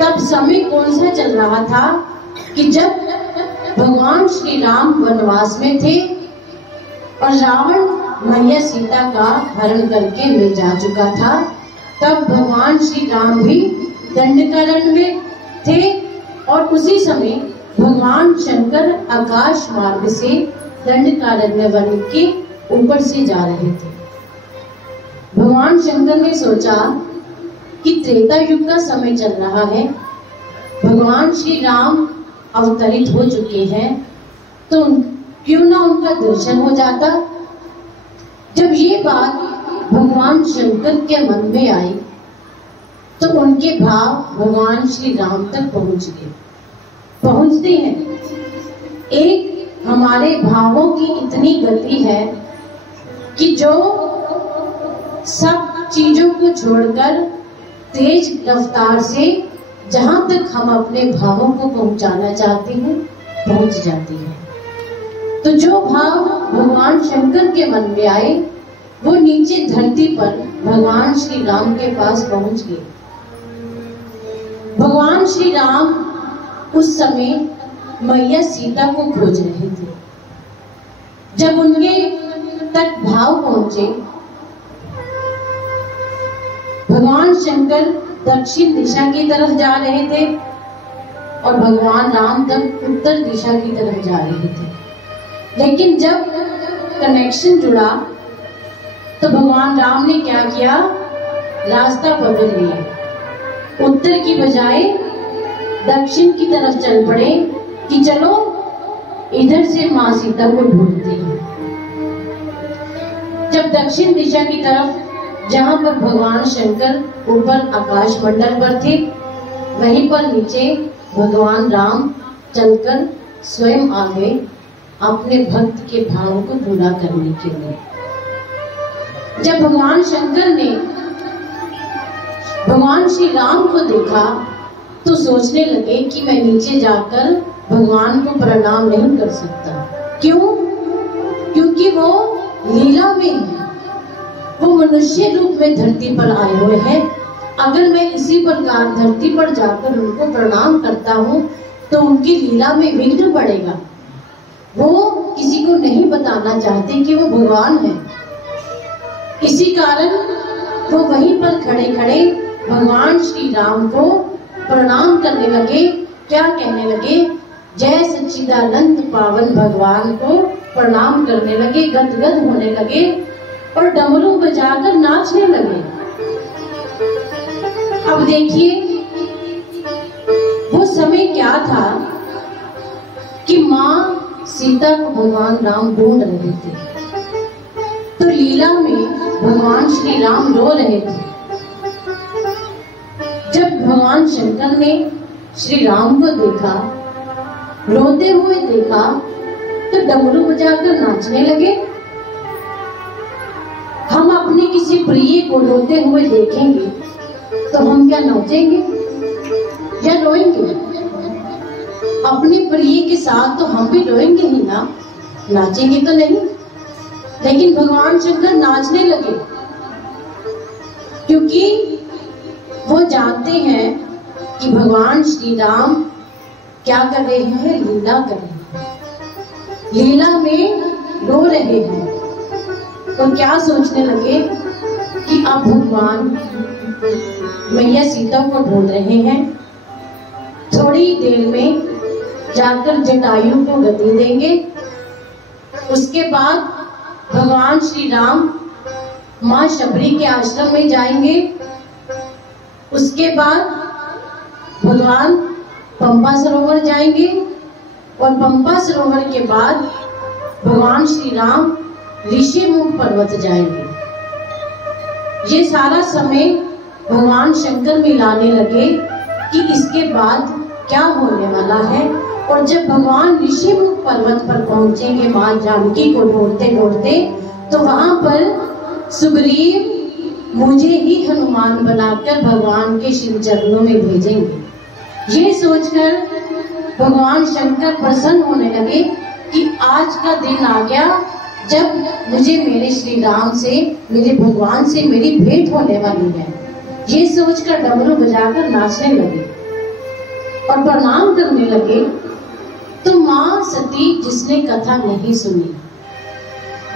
तब समय कौन सा चल रहा था कि जब भगवान श्री राम वनवास में थे और रावण मैया सीता का हरण करके ले जा चुका था। तब भगवान श्री राम भी दंडकारण्य में थे और उसी समय भगवान शंकर आकाश मार्ग से दंडकारण्य वन के ऊपर से जा रहे थे। भगवान शंकर ने सोचा कि त्रेता युग का समय चल रहा है, भगवान श्री राम अवतरित हो चुके हैं, तो क्यों ना उनका दर्शन हो जाता। जब ये बात भगवान शंकर के मन में आई तो उनके भाव भगवान श्री राम तक पहुंच गए। पहुंचते हैं, एक हमारे भावों की इतनी गति है कि जो सब चीजों को छोड़कर तेज रफ्तार से जहां तक हम अपने भावों को पहुंचाना चाहते हैं पहुंच जाती है। तो जो भाव भगवान शंकर के मन में आए वो नीचे धरती पर भगवान श्री राम के पास पहुंच गए। भगवान श्री राम उस समय मैया सीता को खोज रहे थे। जब उनके तक भाव पहुंचे, भगवान शंकर दक्षिण दिशा की तरफ जा रहे थे और भगवान राम तक उत्तर दिशा की तरफ जा रहे थे। लेकिन जब कनेक्शन जुड़ा तो भगवान राम ने क्या किया, रास्ता बदल लिया। उत्तर की बजाय दक्षिण की तरफ चल पड़े कि चलो इधर से मां सीता को ढूंढते हैं। जब दक्षिण दिशा की तरफ जहां पर भगवान शंकर ऊपर आकाश मंडल पर थे, वहीं पर नीचे भगवान राम चलकर स्वयं आ गए अपने भक्त के भाव को पूरा करने के लिए। जब भगवान शंकर ने भगवान श्री राम को देखा तो सोचने लगे कि मैं नीचे जाकर भगवान को प्रणाम नहीं कर सकता। क्यों? क्योंकि वो लीला में है, वो मनुष्य रूप में धरती पर आए हुए हैं। अगर मैं इसी प्रकार धरती पर जाकर उनको प्रणाम करता हूँ तो उनकी लीला में विघ्न पड़ेगा। वो किसी को नहीं बताना चाहते कि वो भगवान है। इसी कारण वो वहीं पर खड़े खड़े भगवान श्री राम को प्रणाम करने लगे। क्या कहने लगे? जय सच्चिदानंद पावन भगवान को प्रणाम करने लगे, गदगद होने लगे और डमरू बजाकर नाचने लगे। अब देखिए वो समय क्या था कि मां सीता को भगवान राम ढूंढ रहे थे, तो लीला में भगवान श्री राम रो रहे थे। जब भगवान शंकर ने श्री राम को देखा, रोते हुए देखा, तो डमरू बजाकर नाचने लगे। हम अपने किसी प्रिय को रोते हुए देखेंगे तो हम क्या नाचेंगे या रोएंगे? अपने प्रिय के साथ तो हम भी रोएंगे ही ना, नाचेंगे तो नहीं। लेकिन भगवान शंकर नाचने लगे, क्योंकि वो जानते हैं कि भगवान श्री राम क्या कर रहे हैं, लीला कर रहे हैं, लीला में रो रहे हैं। तो क्या सोचने लगे कि अब भगवान मैया सीता को ढूंढ रहे हैं, थोड़ी देर में जाकर जटायु को गति देंगे। उसके बाद भगवान श्री राम माँ शबरी के आश्रम में जाएंगे। उसके बाद भगवान पंपा सरोवर जाएंगे और पंपा सरोवर के बाद भगवान श्री राम ऋषिमुख पर्वत जाएंगे। ये सारा समय भगवान शंकर मिलाने लगे कि इसके बाद क्या होने वाला है। और जब भगवान ऋषिमुख पर्वत पर पहुंचेंगे मां जानकी को ढूंढते ढूंढते, तो वहां पर सुग्रीव मुझे ही हनुमान बनाकर भगवान के श्री चरणों में भेजेंगे। ये सोचकर भगवान शंकर प्रसन्न होने लगे कि आज का दिन आ गया जब मुझे मेरे श्री राम से, मेरे भगवान से मेरी भेंट होने वाली है। ये सोचकर डमरू बजाकर नाचने लगे और प्रणाम करने लगे। तो माँ सती, जिसने कथा नहीं सुनी,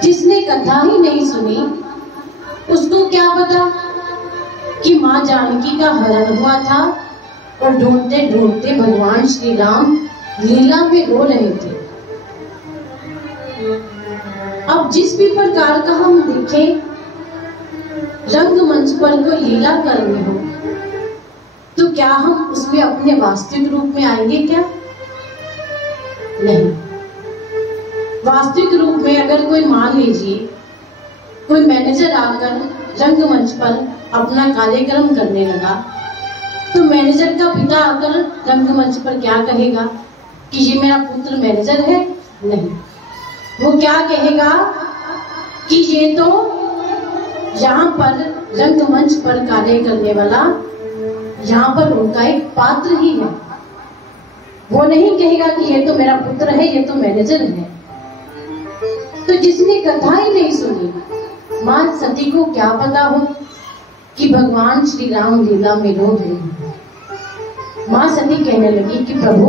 जिसने कथा ही नहीं सुनी, उसको क्या पता कि माँ जानकी का हरण हुआ था और ढूंढते ढूंढते भगवान श्री राम लीला में रो रहे थे। अब जिस भी प्रकार का हम देखें, रंगमंच पर कोई लीला करनी हो, तो क्या हम उसमें अपने वास्तविक रूप में आएंगे क्या? नहीं। वास्तविक रूप में अगर कोई, मान लीजिए कोई मैनेजर आकर रंगमंच पर अपना कार्यक्रम करने लगा, तो मैनेजर का पिता आकर रंगमंच पर क्या कहेगा कि ये मेरा पुत्र मैनेजर है? नहीं, वो क्या कहेगा कि ये तो यहाँ पर रंगमंच पर कार्य करने वाला, यहाँ पर उनका एक पात्र ही है। वो नहीं कहेगा कि ये तो मेरा पुत्र है, ये तो मैनेजर है। तो जिसने कथा ही नहीं सुनी, मां सती को क्या पता हो कि भगवान श्री राम लीला में रो रहे हैं। मां सती कहने लगी कि प्रभु,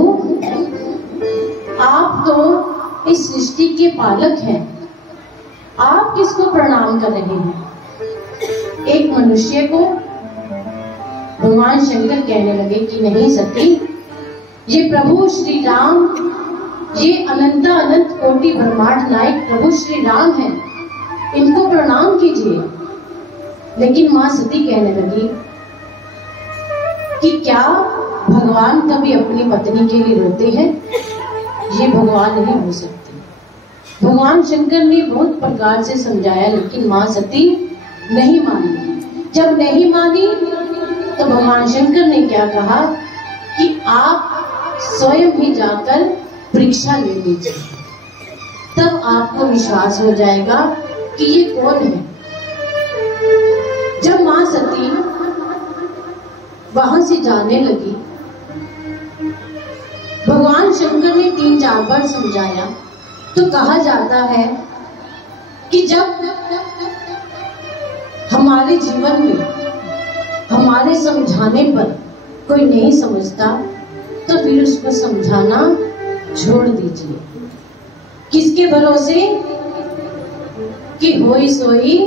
आप तो इस सृष्टि के पालक हैं, आप किसको प्रणाम कर रहे हैं? एक मनुष्य को। भगवान शंकर कहने लगे कि नहीं सती, ये प्रभु श्री राम, ये अनंत अनंत कोटि ब्रह्मांड नायक प्रभु श्री राम हैं, इनको प्रणाम कीजिए। लेकिन मां सती कहने लगी कि क्या भगवान कभी अपनी पत्नी के लिए रोते हैं? ये भगवान नहीं हो सकते। भगवान शंकर ने बहुत प्रकार से समझाया, लेकिन मां सती नहीं मानी। जब नहीं मानी तो भगवान शंकर ने क्या कहा कि आप स्वयं ही जाकर परीक्षा ले लीजिए, तब आपको विश्वास हो जाएगा कि ये कौन है। जब मां सती वहां से जाने लगी, भगवान शंकर ने 3-4 बार समझाया। तो कहा जाता है कि जब हमारे जीवन में हमारे समझाने पर कोई नहीं समझता, तो फिर उसको समझाना छोड़ दीजिए। किसके भरोसे? कि होई सोई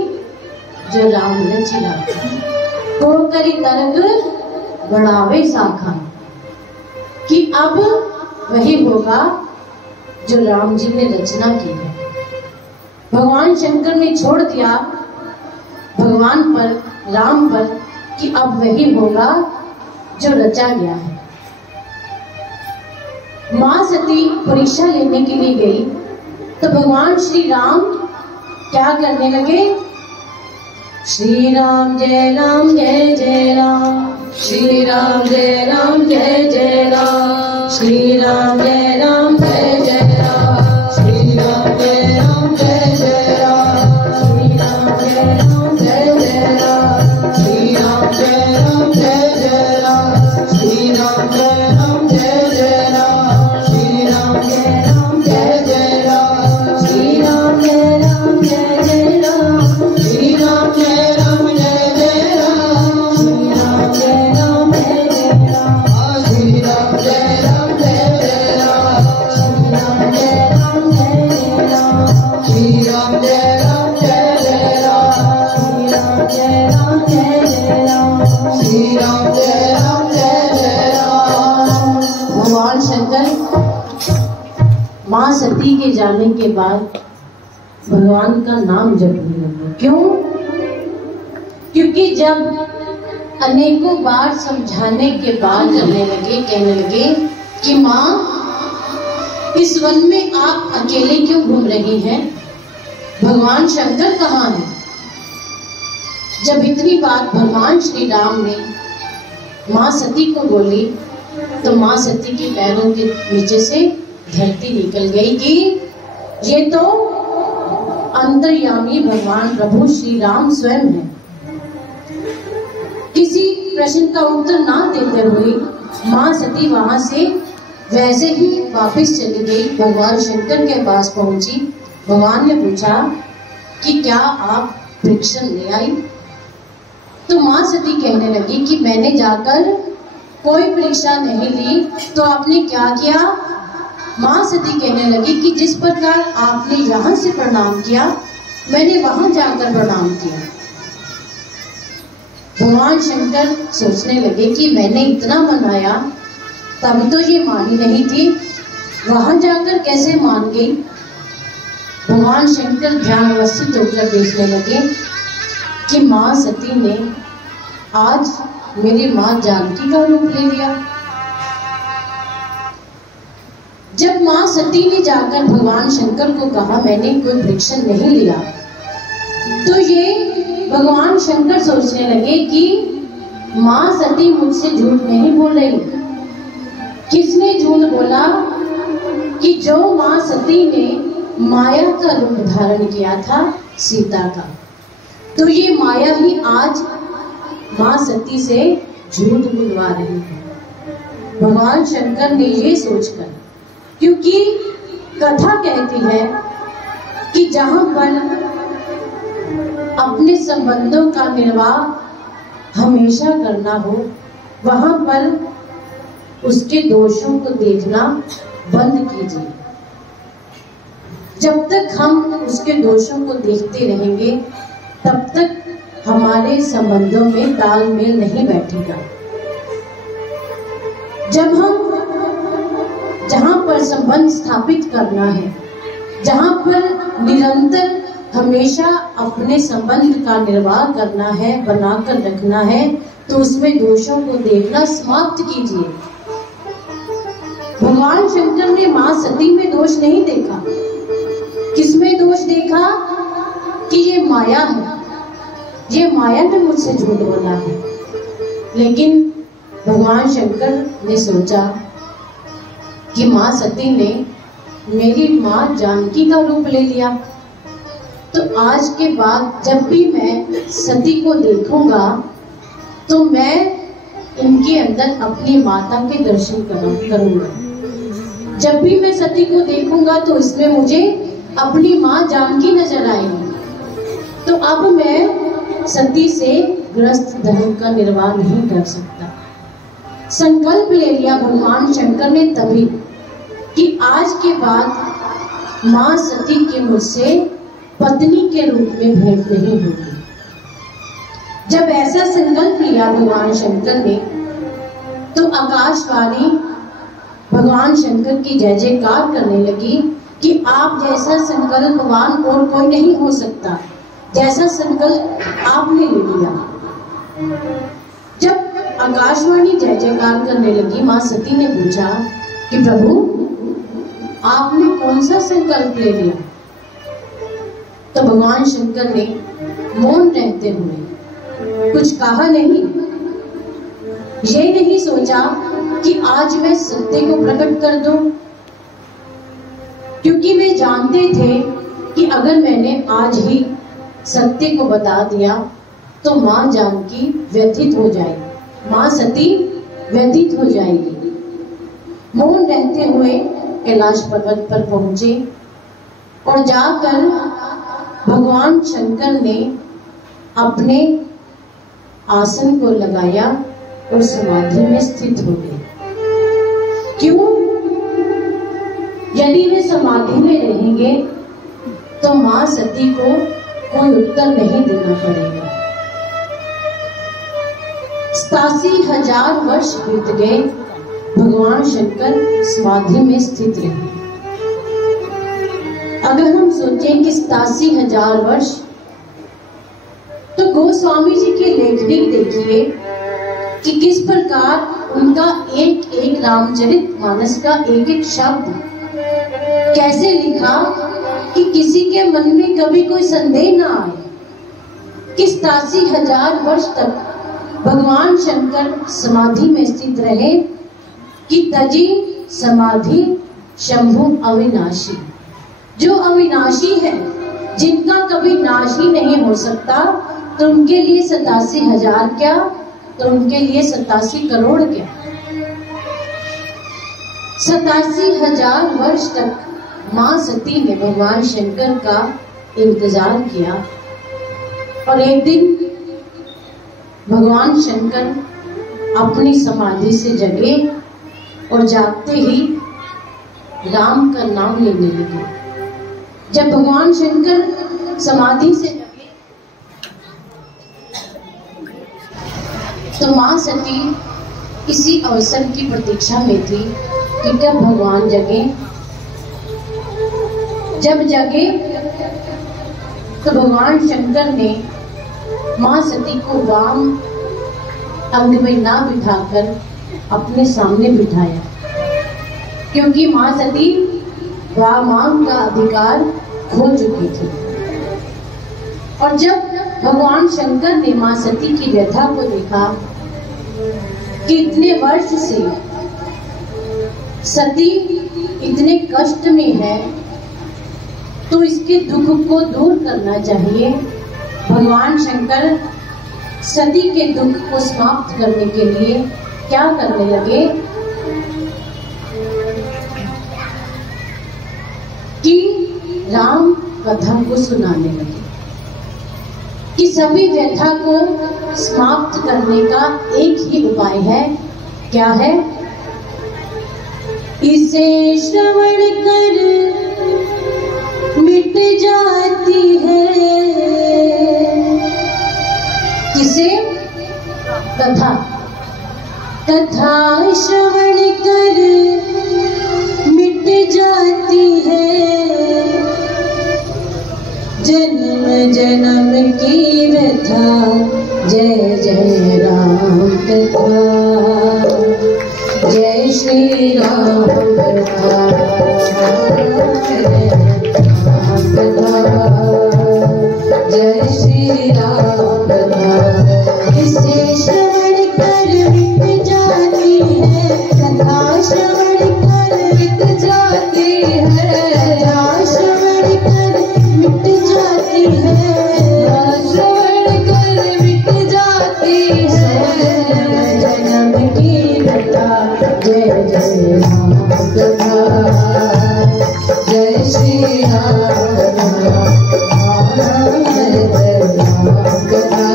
जो राम रचिया, को करी तर्क बढ़ावे साखा, कि अब वही होगा जो राम जी ने रचना की है। भगवान शंकर ने छोड़ दिया भगवान पर, राम पर, कि अब वही होगा जो रचा गया है। मां सती परीक्षा लेने के लिए गई, तो भगवान श्री राम क्या करने लगे? श्री राम जय जय राम। श्री राम जय राम जय जय राम, श्री राम जय राम जय जय राम, श्री राम जय राम जय जय राम, श्री राम जय राम जय जय राम, श्री राम जय राम जय जय राम, श्री राम जय राम जय जय राम, श्री राम जय राम जय जय राम, श्री राम जय राम जय जय राम, श्री राम जय राम जय जय राम, श्री राम जय राम जय जय राम, श्री राम जय राम जय जय राम, श्री राम जय राम जय जय राम, श्री राम जय राम जय जय राम, श्री राम जय राम जय जय राम। भगवान शंकर माँ सती के जाने के बाद भगवान का नाम जपने लगे। क्यों? क्योंकि जब अनेकों बार समझाने के बाद कहने लगे कि माँ इस वन में आप अकेले क्यों घूम रही हैं? भगवान शंकर कहाँ हैं? जब इतनी बात भगवान श्री राम ने माँ सती को बोली तो माँ सती के पैरों के नीचे से धरती निकल गई कि ये तो अंतर्यामी भगवान प्रभु श्री राम स्वयं है। किसी प्रश्न का उत्तर ना देते हुए माँ सती वहां से वैसे ही वापस चली गई। भगवान शंकर के पास पहुंची। भगवान ने पूछा कि क्या आप परीक्षण ले आई? तो माँ सती कहने लगी कि मैंने जाकर कोई परीक्षा नहीं ली। तो आपने क्या किया? माँ सती कहने लगी कि जिस प्रकार आपने यहाँ से प्रणाम किया मैंने वहां जाकर प्रणाम किया। भगवान शंकर सोचने लगे कि मैंने इतना मनाया तब तो ये मानी नहीं थी, वहां जाकर कैसे मान गई? भगवान शंकर ध्यानवस्थित होकर देखने लगे कि माँ सती ने आज मेरी माँ जानकी का रूप ले लिया। जब माँ सती ने जाकर भगवान शंकर को कहा मैंने कोई परीक्षण नहीं लिया, तो ये भगवान शंकर सोचने लगे कि माँ सती मुझसे झूठ नहीं बोल रही। किसने झूठ बोला? कि जो माँ सती ने माया का रूप धारण किया था सीता का, तो ये माया ही आज माँ सती से झूठ बुलवा रही है। भगवान शंकर ने ये सोचकर, क्योंकि कथा कहती है कि जहां पर अपने संबंधों का निर्वाह हमेशा करना हो वहां पर उसके दोषों को देखना बंद कीजिए। जब तक हम उसके दोषों को देखते रहेंगे तब तक हमारे संबंधों में तालमेल नहीं बैठेगा। जब हम जहां पर संबंध स्थापित करना है, जहां पर निरंतर हमेशा अपने संबंध का निर्वाह करना है, बनाकर रखना है, तो उसमें दोषों को देखना समाप्त कीजिए। भगवान शंकर ने मां सती में दोष नहीं देखा। किसमें दोष देखा? कि ये माया है, ये माया ने मुझसे झूठ बोला है। लेकिन भगवान शंकर ने सोचा कि माँ सती ने मेरी माँ जानकी का रूप ले लिया, तो आज के बाद जब भी मैं सती को देखूंगा तो मैं इनके अंदर अपनी माता के दर्शन करूंगा। जब भी मैं सती को देखूंगा तो इसमें मुझे अपनी माँ जानकी नजर आएगी। तो अब मैं सती से ग्रस्त धर्म का निर्वाह नहीं कर सकता। संकल्प ले लिया भगवान शंकर ने तभी कि आज के बाद माँ सती के मुझसे पत्नी के रूप में भेंट नहीं होगी। जब ऐसा संकल्प लिया भगवान शंकर ने तो आकाशवाणी भगवान शंकर की जय जयकार करने लगी कि आप जैसा संकल्पवान और कोई नहीं हो सकता, जैसा संकल्प आपने ले लिया। जब आकाशवाणी जय जयकार करने लगी, माँ सती ने पूछा कि प्रभु आपने कौन सा संकल्प ले लिया? तो भगवान शंकर ने मौन रहते हुए कुछ कहा नहीं। ये नहीं सोचा कि आज मैं सत्य को प्रकट कर दूं, क्योंकि वे जानते थे कि अगर मैंने आज ही सत्य को बता दिया तो मां जानकी व्यथित हो जाएगी, मां सती व्यथित हो जाएगी। मौन रहते हुए कैलाश पर्वत पर पहुंचे और जाकर भगवान शंकर ने अपने आसन को लगाया और समाधि में स्थित हो गए। क्यों? यदि वे समाधि में रहेंगे तो मां सती को कोई उत्तर नहीं देना पड़ेगा। 87,000 वर्ष बीत गए, भगवान शंकर समाधि में स्थित रहे। अगर हम सोचें कि 87,000 वर्ष, तो गोस्वामी जी की लेखनी देखिए कि किस प्रकार उनका एक एक रामचरितमानस का एक एक शब्द कैसे लिखा कि किसी के मन में कभी कोई संदेह ना आए कि 87,000 वर्ष तक भगवान शंकर समाधि में स्थित रहे कि तजी समाधि शंभु अविनाशी। जो अविनाशी है, जिनका कभी नाश ही नहीं हो सकता, तो उनके लिए 87,000 क्या, तो उनके लिए 87 करोड़ क्या। 87,000 वर्ष तक मां सती ने भगवान शंकर का इंतजार किया और एक दिन भगवान शंकर अपनी समाधि से जगे और जागते ही राम का नाम लेने लगे। जब भगवान शंकर समाधि से जगे तो मां सती इसी अवसर की प्रतीक्षा में थी कि कब भगवान जगे। जब जगे तो भगवान शंकर ने मां सती को वाम अंग में ना बिठाकर अपने सामने बिठाया, क्योंकि मां सती वामांग का अधिकार खो चुकी थी। और जब भगवान शंकर ने मां सती की व्यथा को देखा कि इतने वर्ष से सती इतने कष्ट में है, तो इसके दुख को दूर करना चाहिए। भगवान शंकर सती के दुख को समाप्त करने के लिए क्या करने लगे कि राम कथा को सुनाने लगे कि सभी व्यथा को समाप्त करने का एक ही उपाय है। क्या है? इसे श्रवण कर मिट जाती है। किसे? कथा। कथा श्रवण कर मिट जाती है, जन्म जन्म की व्यथा जय जय राम कथा, जय श्री राम कथा, जय श्री राम कथा। इसे श्रवण कर मिट जाती है, कथा श्रवण कर मिट जाती है, कथा श्रवण कर मिट जाती है, श्रवण कर मिट जाती है, जन्म की व्यथा जय जय राम कथा, जय श्री राम कथा, जय राम कथा,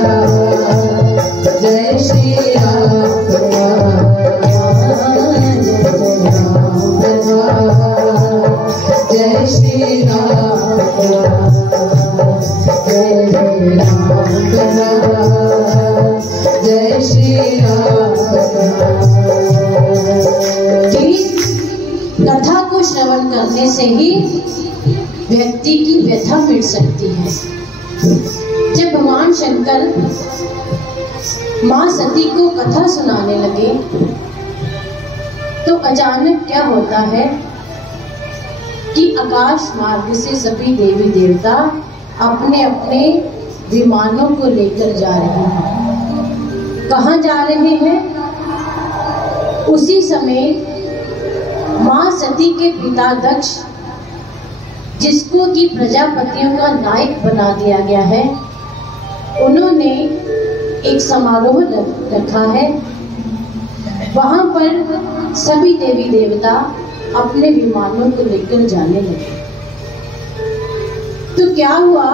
जय श्री राम कथा, जय श्री राम कथा, जय राम कथा, जय श्री राम कथा। कथा को श्रवण करने से ही व्यक्ति की व्यथा मिट सकती है। जब भगवान शंकर मां सती को कथा सुनाने लगे तो अचानक क्या होता है कि आकाश मार्ग से सभी देवी देवता अपने अपने विमानों को लेकर जा रहे हैं। कहाँ जा रहे हैं? उसी समय मां सती के पिता दक्ष, जिसको कि प्रजापतियों का नायक बना दिया गया है, उन्होंने एक समारोह रखा है। वहां पर सभी देवी देवता अपने विमानों को लेकर जाने लगे। तो क्या हुआ,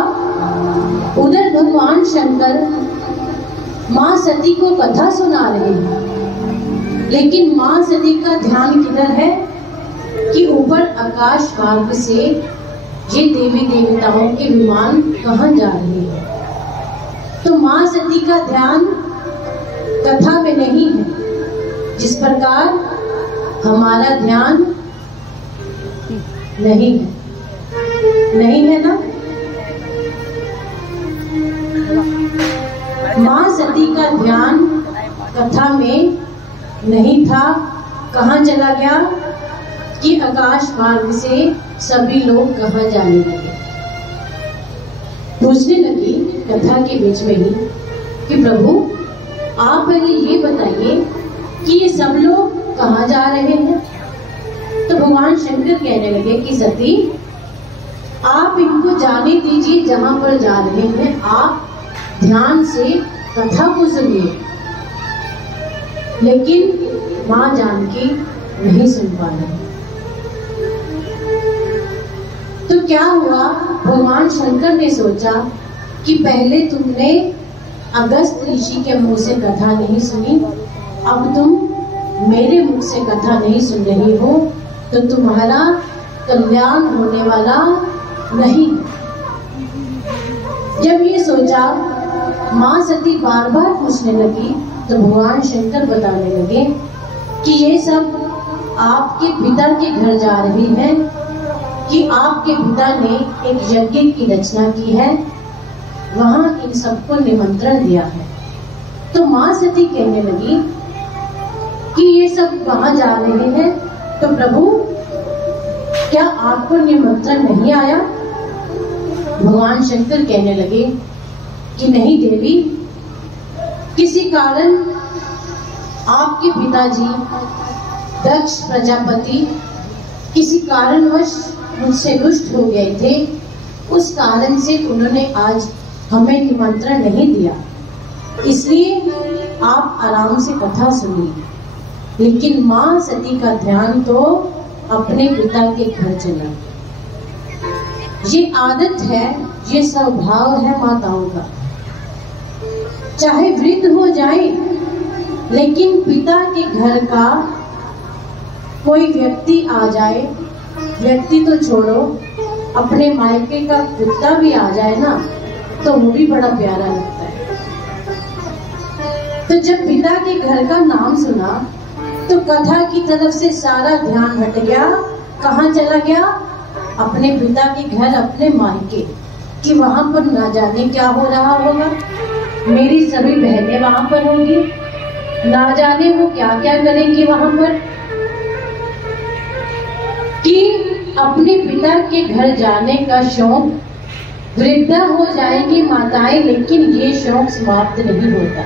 उधर भगवान शंकर मां सती को कथा सुना रहे हैं, लेकिन मां सती का ध्यान किधर है कि ऊपर आकाश मार्ग से ये देवी देवताओं के विमान कहां जा रहे हैं। तो मां सती का ध्यान कथा में नहीं है, जिस प्रकार हमारा ध्यान नहीं है ना। मां सती का ध्यान कथा में नहीं था, कहां चला गया कि आकाश मार्ग से सभी लोग कहां जाने लगे। पूछने लगी कथा के बीच में ही कि प्रभु आप पहले ये बताइए कि ये सब लोग कहां जा रहे हैं। तो भगवान शंकर कहने लगे कि सती आप इनको जाने दीजिए जहां पर जा रहे हैं, आप ध्यान से कथा को सुनिए। लेकिन मां जानकी नहीं सुन पा रही। तो क्या हुआ, भगवान शंकर ने सोचा कि पहले तुमने अगस्त ऋषि के मुंह से कथा नहीं सुनी, अब तुम मेरे मुख से कथा नहीं सुन रही हो, तो तुम्हारा कल्याण होने वाला नहीं। जब ये सोचा, मां सती बार बार पूछने लगी, तो भगवान शंकर बताने लगे कि ये सब आपके पिता के घर जा रही है, कि आपके पिता ने एक यज्ञ की रचना की है, वहां इन सबको निमंत्रण दिया है। तो मां सती कहने लगी कि ये सब वहां जा रहे हैं, तो प्रभु क्या आपको निमंत्रण नहीं आया। भगवान शंकर कहने लगे कि नहीं देवी, किसी कारण आपके पिताजी दक्ष प्रजापति किसी कारणवश मुझसे रुष्ट हो गए थे, उस कारण से उन्होंने आज हमें निमंत्रण नहीं दिया, इसलिए आप आराम से कथा सुनिए। लेकिन मां सती का ध्यान तो अपने पिता के घर चला। ये आदत है, ये स्वभाव है माताओं का। चाहे वृद्ध हो जाए, लेकिन पिता के घर का कोई व्यक्ति आ जाए, व्यक्ति तो छोड़ो, अपने मायके का कुत्ता भी आ जाए ना, तो वो भी बड़ा प्यारा लगता है। तो जब पिता के घर का नाम सुना, तो कथा की तरफ से सारा ध्यान हट गया। कहाँ चला गया? अपने पिता के घर, अपने मायके, कि वहां पर ना जाने क्या हो रहा होगा, मेरी सभी बहनें वहां पर होंगी, ना जाने वो क्या क्या करेंगी वहां पर, कि अपने पिता के घर जाने का शौक। वृद्धा हो जाएंगी माताएं, लेकिन ये शौक समाप्त नहीं होता,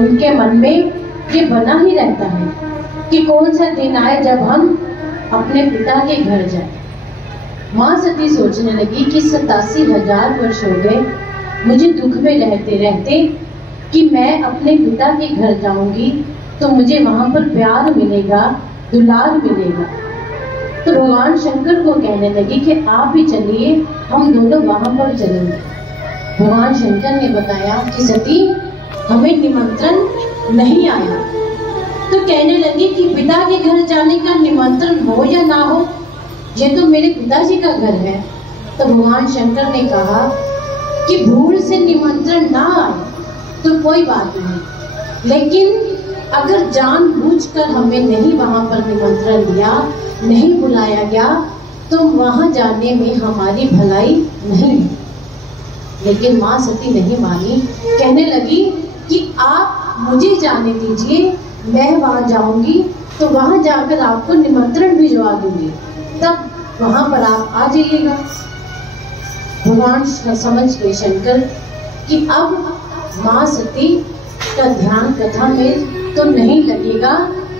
उनके मन में ये बना ही रहता है कि कौन सा दिन आए जब हम अपने पिता के घर जाएं। मां सती सोचने लगी कि 87,000 वर्ष हो गए मुझे दुख में रहते रहते, कि मैं अपने पिता के घर जाऊंगी तो मुझे वहां पर प्यार मिलेगा, दुलार मिलेगा। तो भगवान शंकर को कहने लगी कि आप भी चलिए, हम दोनों वहां पर चलेंगे। भगवान शंकर ने बताया कि सती हमें निमंत्रण नहीं आया। तो कहने लगी कि पिता के घर जाने का निमंत्रण हो या ना हो, ये तो मेरे पिताजी का घर है। तो भगवान शंकर ने कहा कि भूल से निमंत्रण ना आए तो कोई बात नहीं, लेकिन अगर जानबूझकर हमें नहीं वहां पर निमंत्रण दिया, नहीं बुलाया गया, तो वहां जाने में हमारी भलाई नहीं है। लेकिन मां सती नहीं मानी, कहने लगी कि आप मुझे जाने दीजिए, मैं वहां जाऊंगी तो वहां जाकर आपको निमंत्रण भिजवा दूंगी, तब वहां पर आप आ जाइएगा। भगवान समझ गए शंकर कि अब मां सती का ध्यान कथा में तो नहीं लगेगा,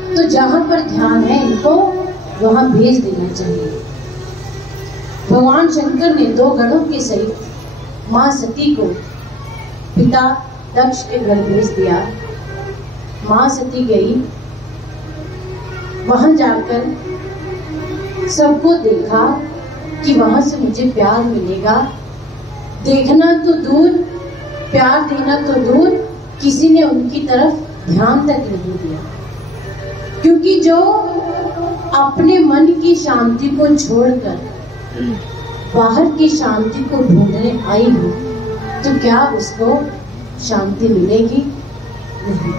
तो जहाँ पर ध्यान है इनको वहाँ भेज देना चाहिए। भगवान शंकर ने 2 गणों के सहित माँ सती को पिता दक्ष के घर भेज दिया। माँ सती गई, वहां जाकर सबको देखा कि वहां से मुझे प्यार मिलेगा। देखना तो दूर, प्यार देना तो दूर, किसी ने उनकी तरफ ध्यान तक नहीं दिया। क्योंकि जो अपने मन की शांति को छोड़कर बाहर की शांति को ढूंढने आई हो, तो क्या उसको शांति मिलेगी? नहीं।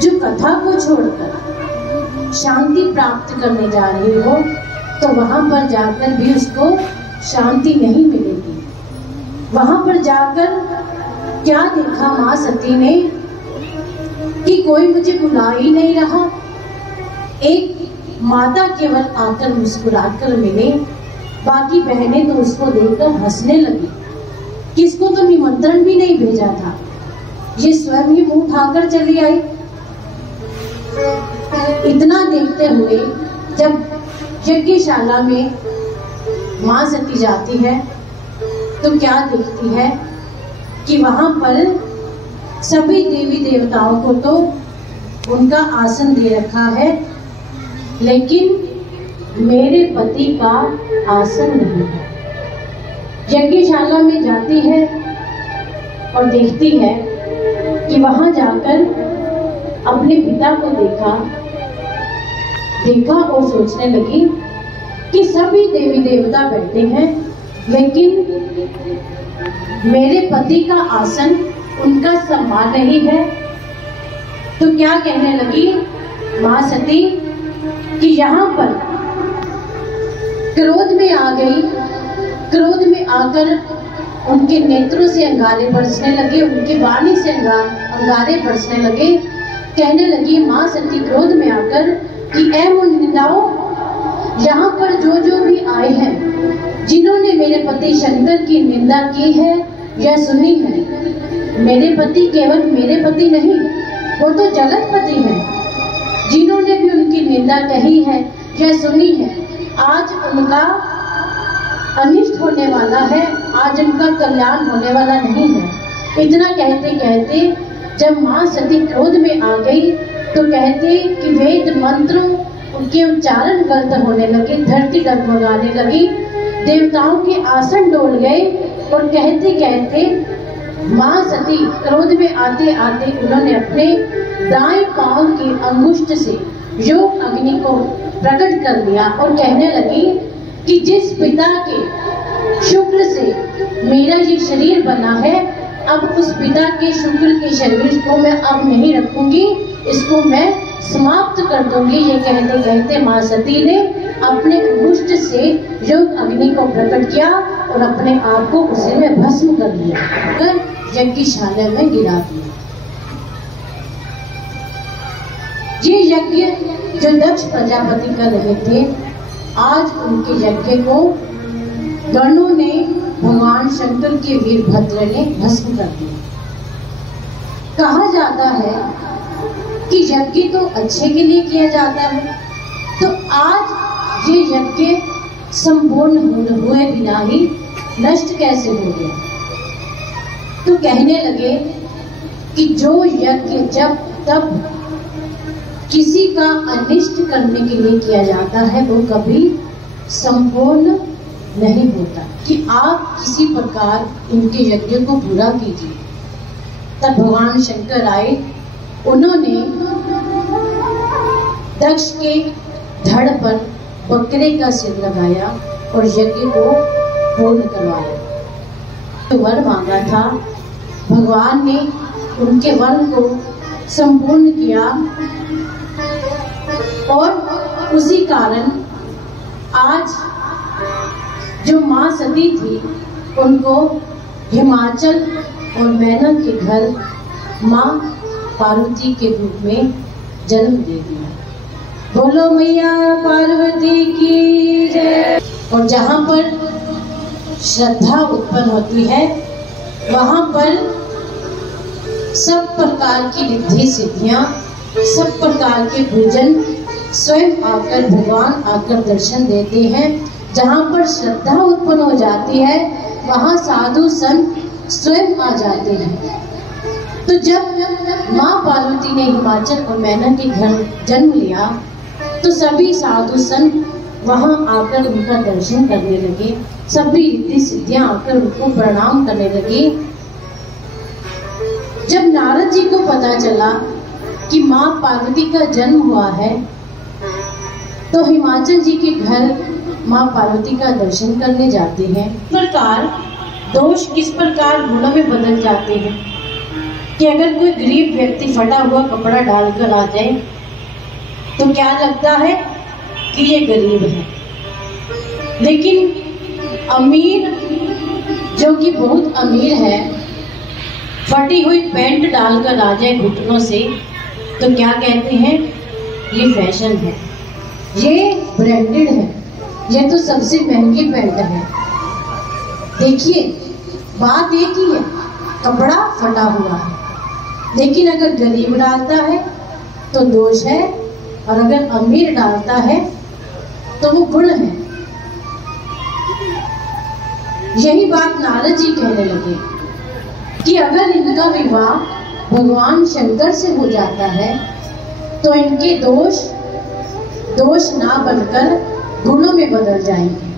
जो कथा को छोड़कर शांति प्राप्त करने जा रही हो, तो वहां पर जाकर भी उसको शांति नहीं मिलेगी। वहां पर जाकर क्या देखा माँ सती ने कि कोई मुझे बुला ही नहीं रहा। एक माता केवल आकर मुस्कुराकर मिले, बाकी बहनें तो उसको देखकर हंसने लगी। किसको तो निमंत्रण भी नहीं भेजा था, ये स्वयं ही मुंह उठाकर चली आई। इतना देखते हुए जब यज्ञशाला में माँ सती जाती है तो क्या देखती है कि वहां पर सभी देवी देवताओं को तो उनका आसन दे रखा है, लेकिन मेरे पति का आसन नहीं है। यज्ञशाला में जाती है और देखती है कि वहां जाकर अपने पिता को देखा और सोचने लगी कि सभी देवी देवता बैठे हैं, लेकिन मेरे पति का आसन उनका सम्मान नहीं है। तो क्या कहने लगी माँ सती कि यहाँ पर क्रोध में आ गई। क्रोध में आकर उनके नेत्रों से अंगारे बरसने लगे, उनकी वाणी से अंगारे बरसने लगे। कहने लगी माँ सती क्रोध में आकर कि ऐ मुनिंदाओ, यहाँ पर जो भी आए हैं, जिन्होंने मेरे पति शंकर की निंदा की है या सुनी है, मेरे पति केवल मेरे पति नहीं, वो तो जगत पति हैं। जिन्होंने भी उनकी निंदा कही है या सुनी है, आज उनका अनिष्ट होने वाला है, आज उनका कल्याण होने वाला नहीं है। इतना कहते कहते जब माँ सती क्रोध में आ गई तो कहते कि वेद मंत्रों उनके उच्चारण गलत होने लगे, धरती डगमगाने लगी, देवताओं के आसन डोल गए। और कहते कहते माँ सती क्रोध में आते आते उन्होंने अपने दाएं पांव के अंगुष्ठ से योग अग्नि को प्रकट कर दिया और कहने लगी कि जिस पिता के शुक्र से मेरा ये शरीर बना है, अब उस पिता के शुक्र के शरीर को मैं अब नहीं रखूंगी, इसको मैं समाप्त कर दूंगी। ये कहते कहते माँ सती ने अपने अंगुष्ठ से योग अग्नि को प्रकट किया और अपने आप को उसी में भस्म कर लिया, कर यज्ञशाला में गिरा दिया। ये यज्ञ जो दक्ष प्रजापति कर रहे थे, आज उनके यज्ञ को गणों ने, भगवान शंकर के वीरभद्र ने भस्म कर दिया। कहा जाता है कि यज्ञ तो अच्छे के लिए किया जाता है, तो आज ये यज्ञ संपूर्ण हुए बिना ही नष्ट कैसे हो गया? तो कहने लगे कि जो यज्ञ जब तब किसी का अनिष्ट करने के लिए किया जाता है, वो कभी संपूर्ण नहीं होता। कि आप किसी प्रकार इनके यज्ञ को पूरा कीजिए। तब भगवान शंकर आए, उन्होंने दक्ष के धड़ पर बकरे का सिर लगाया और यज्ञ को पूर्ण करवाया। तो वर मांगा था, भगवान ने उनके वर को संपूर्ण किया और उसी कारण आज जो माँ सती थी, उनको हिमाचल और मैना के घर माँ पार्वती के रूप में जन्म दे दिया। बोलो मैया पार्वती की जय। और जहाँ पर श्रद्धा उत्पन्न होती है, वहाँ पर सब प्रकार की रिद्धि सिद्धियाँ सब प्रकार के भोजन स्वयं आकर भगवान आकर दर्शन देते हैं। जहाँ पर श्रद्धा उत्पन्न हो जाती है वहाँ साधु संत स्वयं आ जाते हैं। तो जब माँ पार्वती ने हिमाचल और मैना के घर जन्म लिया तो सभी साधु संत वहाँ आकर उनका दर्शन करने लगे। सभी रिद्धि सिद्धियां आकर उनको प्रणाम करने लगे। जब नारद जी को पता चला कि माँ पार्वती का जन्म हुआ है तो हिमाचल जी के घर माँ पार्वती का दर्शन करने जाते हैं। इस प्रकार दोष किस प्रकार गुणों में बदल जाते हैं कि अगर कोई गरीब व्यक्ति फटा हुआ कपड़ा डालकर आ जाए तो क्या लगता है कि ये गरीब है, लेकिन अमीर जो कि बहुत अमीर है फटी हुई पैंट डालकर आ जाए घुटनों से तो क्या कहते हैं, ये फैशन है, ये ब्रांडेड है, ये तो सबसे महंगी पैंट है। देखिए बात एक ही है, कपड़ा फटा हुआ है, लेकिन अगर गरीब डालता है तो दोष है और अगर अमीर डालता है तो वो गुण है। यही बात नारद जी कहने लगे कि अगर इनका विवाह भगवान शंकर से हो जाता है तो इनके दोष ना बनकर गुणों में बदल जाएंगे।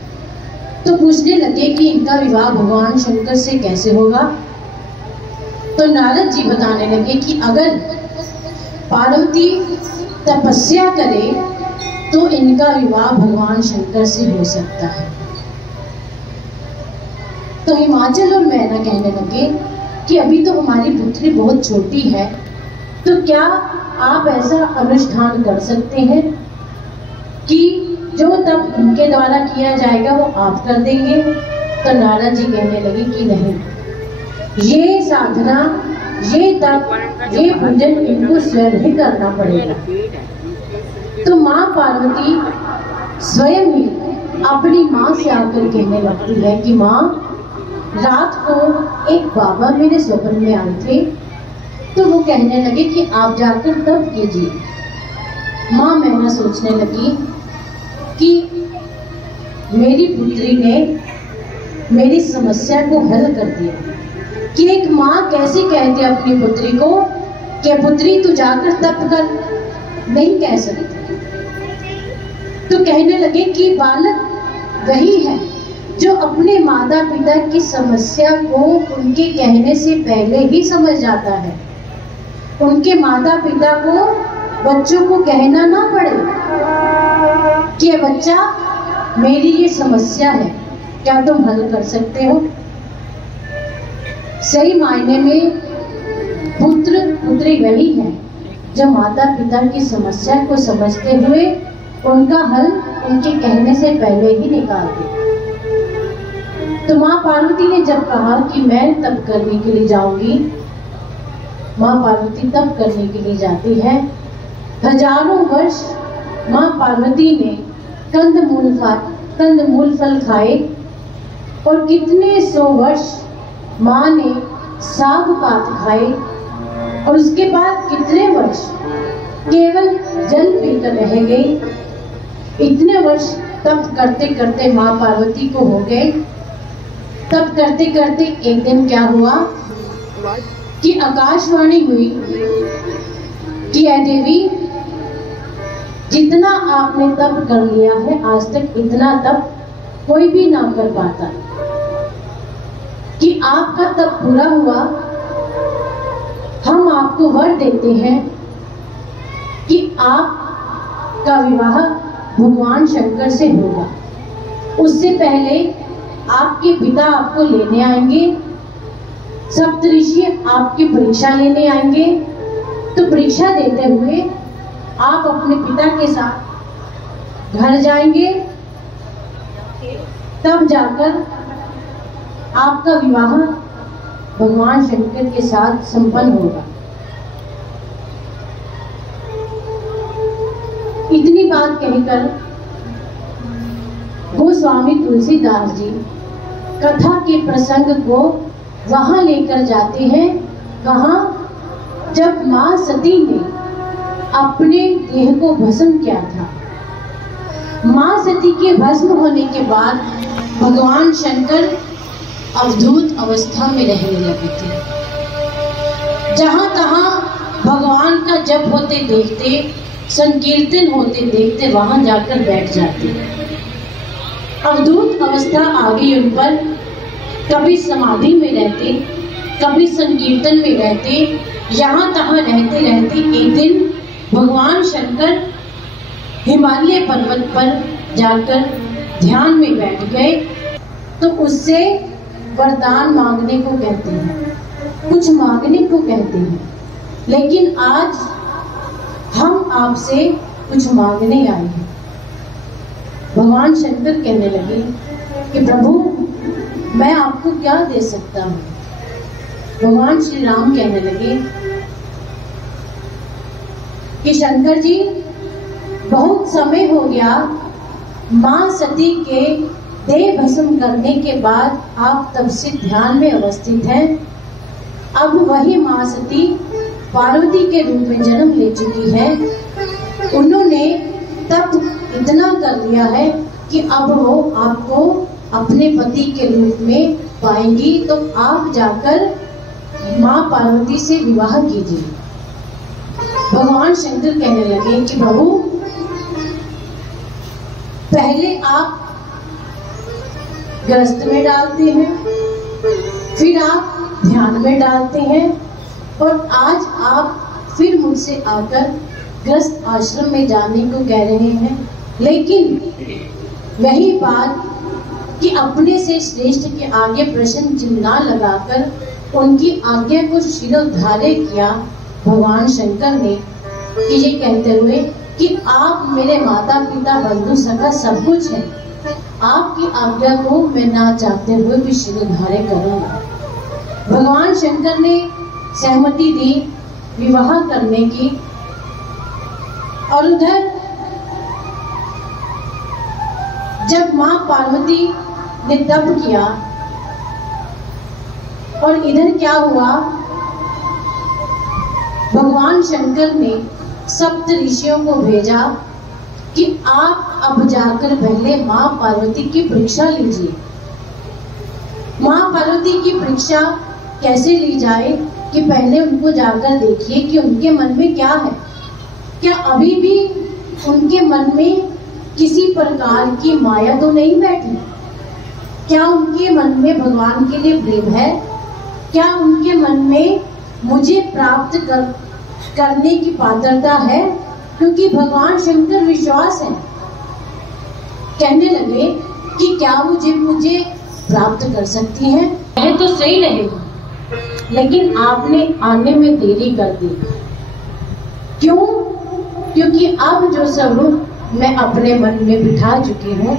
तो पूछने लगे कि इनका विवाह भगवान शंकर से कैसे होगा। तो नारद जी बताने लगे कि अगर पार्वती तपस्या करे तो इनका विवाह भगवान शंकर से हो सकता है। तो हिमाचल और मैना कहने लगे कि अभी तो हमारी पुत्री बहुत छोटी है, तो क्या आप ऐसा अनुष्ठान कर सकते हैं कि जो तब उनके द्वारा किया जाएगा वो आप कर देंगे। तो नारद जी कहने लगे कि नहीं, ये साधना, ये तप, ये पूजन इनको स्वयं ही करना पड़ेगा। तो माँ पार्वती स्वयं ही अपनी माँ से आकर कहने लगती है कि माँ, रात को एक बाबा मेरे स्वप्न में आए थे, तो वो कहने लगे कि आप जाकर तप कीजिए। माँ मैना सोचने लगी कि मेरी पुत्री ने मेरी समस्या को हल कर दिया। कि एक माँ कैसे कहती अपनी पुत्री को कि पुत्री तू जाकर तप कर, नहीं कह सकती। तो कहने लगे कि बालक वही है जो अपने माता पिता की समस्या को उनके कहने से पहले ही समझ जाता है। उनके माता पिता को बच्चों को कहना ना पड़े कि बच्चा मेरी ये समस्या है, क्या तुम हल कर सकते हो। सही मायने में पुत्र पुत्री वही है जो माता पिता की समस्या को समझते हुए उनका हल उनके कहने से पहले ही निकाल दे। तो माँ पार्वती ने जब कहा कि मैं तप करने के लिए जाऊंगी, माँ पार्वती तप करने के लिए जाती है। हजारों वर्ष माँ पार्वती ने कंदमूल फल खाए और कितने सौ वर्ष माँ ने साग पात खाए और उसके बाद कितने वर्ष केवल जल पीकर रह गए। इतने वर्ष तप करते करते माँ पार्वती को हो गए। तब करते करते एक दिन क्या हुआ कि आकाशवाणी हुई कि ऐ देवी, जितना आपने तप कर लिया है आज तक इतना तप कोई भी ना कर पाता, कि आपका तप पूरा हुआ। हम आपको वर देते हैं कि आपका विवाह भगवान शंकर से होगा। उससे पहले आपके पिता आपको लेने आएंगे, सप्तऋषि आपकी परीक्षा लेने आएंगे। तो परीक्षा देते हुए आप अपने पिता के साथ घर जाएंगे, तब जाकर आपका विवाह भगवान शंकर के साथ संपन्न होगा। इतनी बात कहकर गोस्वामी तुलसीदास जी कथा के प्रसंग को वहां लेकर जाते हैं। कहाँ? जब माँ सती ने अपने देह को भस्म किया था। मां सती के भस्म होने के बाद भगवान शंकर अवधूत अवस्था में रहने लगे थे। जहां तहां भगवान का जप होते देखते, संकीर्तन होते देखते वहां जाकर बैठ जाते। अवधूत अवस्था आ गई उन पर। कभी समाधि में रहते, कभी संकीर्तन में रहते। यहाँ तहां रहते रहते एक दिन भगवान शंकर हिमालय पर्वत पर जाकर ध्यान में बैठ गए। तो उससे वरदान मांगने को कहते हैं, कुछ मांगने को कहते हैं। लेकिन आज हम आपसे कुछ मांगने आए हैं। भगवान शंकर कहने लगे कि प्रभु मैं आपको क्या दे सकता हूँ। भगवान श्री राम कहने लगे कि शंकर जी, बहुत समय हो गया, मां सती के देह भस्म करने के बाद आप तब से ध्यान में अवस्थित हैं। अब वही मां सती पार्वती के रूप में जन्म ले चुकी है। उन्होंने तब इतना कर लिया है कि अब वो आपको अपने पति के रूप में पाएंगी, तो आप जाकर मां पार्वती से विवाह कीजिए। भगवान शंकर कहने लगे कि प्रभु पहले आप ग्रस्त में डालते हैं, फिर आप ध्यान में डालते हैं, और आज आप फिर मुझसे आकर ग्रस्त आश्रम में जाने को कह रहे हैं। लेकिन वही बात कि अपने से श्रेष्ठ के आगे प्रश्न चिन्ह न लगाकर उनकी आज्ञा को शिरोधार्य किया भगवान शंकर ने, कि ये कहते हुए कि आप मेरे माता पिता बंधु सखा सब कुछ है, आपकी आज्ञा को मैं ना चाहते हुए भी शिरोधार्य करूंगा। भगवान शंकर ने सहमति दी विवाह करने की। और उधर जब मां पार्वती ने तप किया, और इधर क्या हुआ, भगवान शंकर ने सप्त ऋषियों को भेजा कि आप अब जाकर पहले मां पार्वती की परीक्षा लीजिए। मां पार्वती की परीक्षा कैसे ली जाए कि पहले उनको जाकर देखिए कि उनके मन में क्या है। क्या अभी भी उनके मन में किसी प्रकार की माया तो नहीं बैठी? क्या उनके मन में भगवान के लिए प्रेम है? क्या उनके मन में मुझे प्राप्त करने की पात्रता है? क्योंकि भगवान शंकर विश्वास है। कहने लगे कि क्या मुझे प्राप्त कर सकती हैं? यह तो सही रहेगा, लेकिन आपने आने में देरी कर दी। क्यों? क्योंकि अब जो स्वरूप मैं अपने मन में बिठा चुकी हूँ,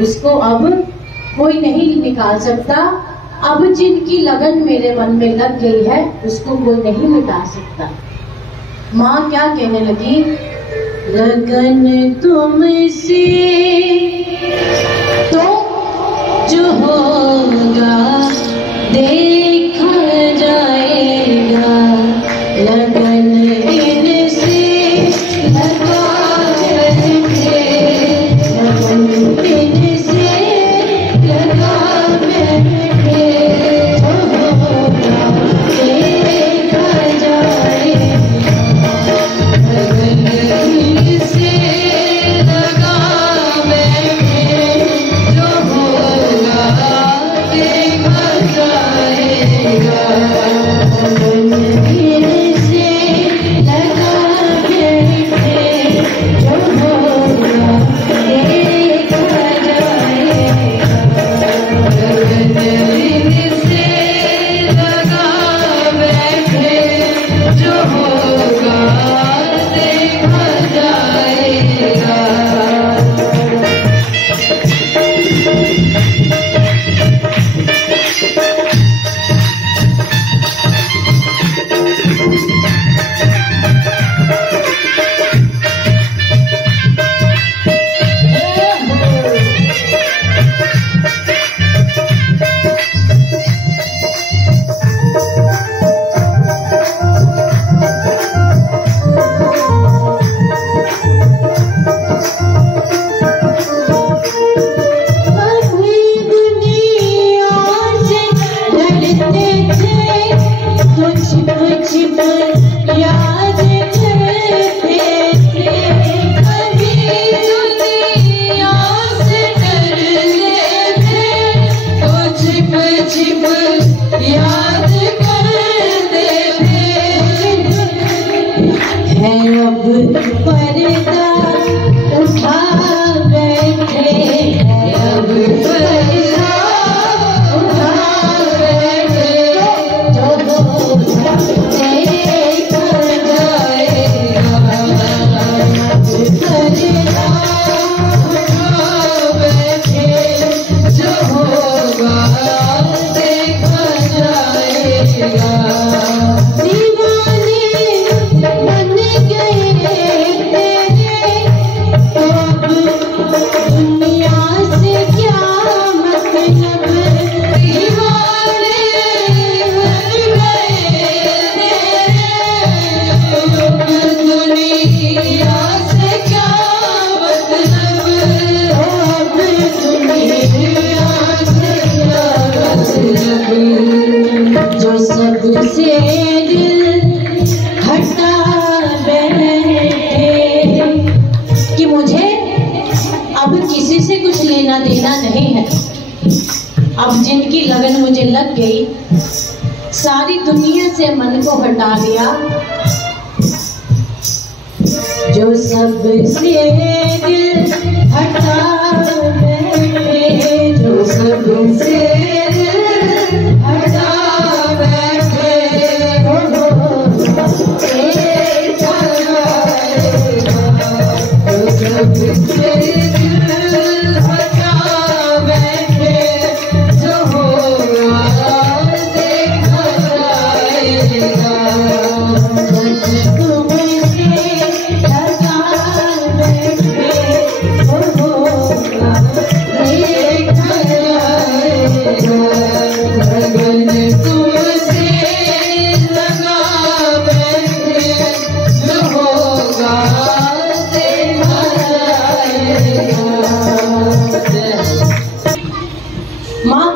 उसको अब कोई नहीं निकाल सकता। अब जिनकी लगन मेरे मन में लग गई है, उसको कोई नहीं मिटा सकता। माँ क्या कहने लगी, लगन तुमसे तो जो होगा देखा जाएगा, लगन इनसे लगा बैठे, लगन इनसे लगा बैठे, जो होगा देखा जाएगा, लगन इनसे लगा अब किसी से कुछ लेना देना नहीं है। अब जिनकी लगन मुझे लग गई, सारी दुनिया से मन को हटा लिया। जो सबसे दिल हटा बैठे, जो सबसे हटा बैठे,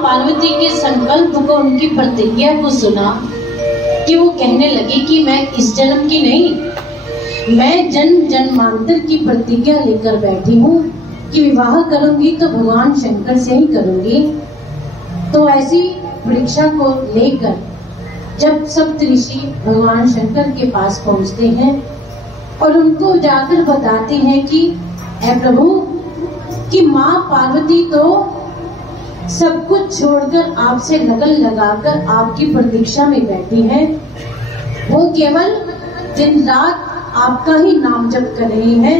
पार्वती के संकल्प को, उनकी प्रतिज्ञा को सुना कि वो कहने लगी कि मैं इस जन्म की नहीं, मैं जन्म जन्मांतर की प्रतिज्ञा लेकर बैठी हूँ कि विवाह करूंगी तो भगवान शंकर से ही करूंगी। तो ऐसी परीक्षा को लेकर जब सप्तऋषि भगवान शंकर के पास पहुंचते हैं और उनको जाकर बताते हैं कि हे प्रभु, कि माँ पार्वती तो सब कुछ छोड़कर आपसे लगन लगाकर आपकी प्रतीक्षा में बैठी है, वो केवल दिन रात आपका ही नाम जप कर रही है,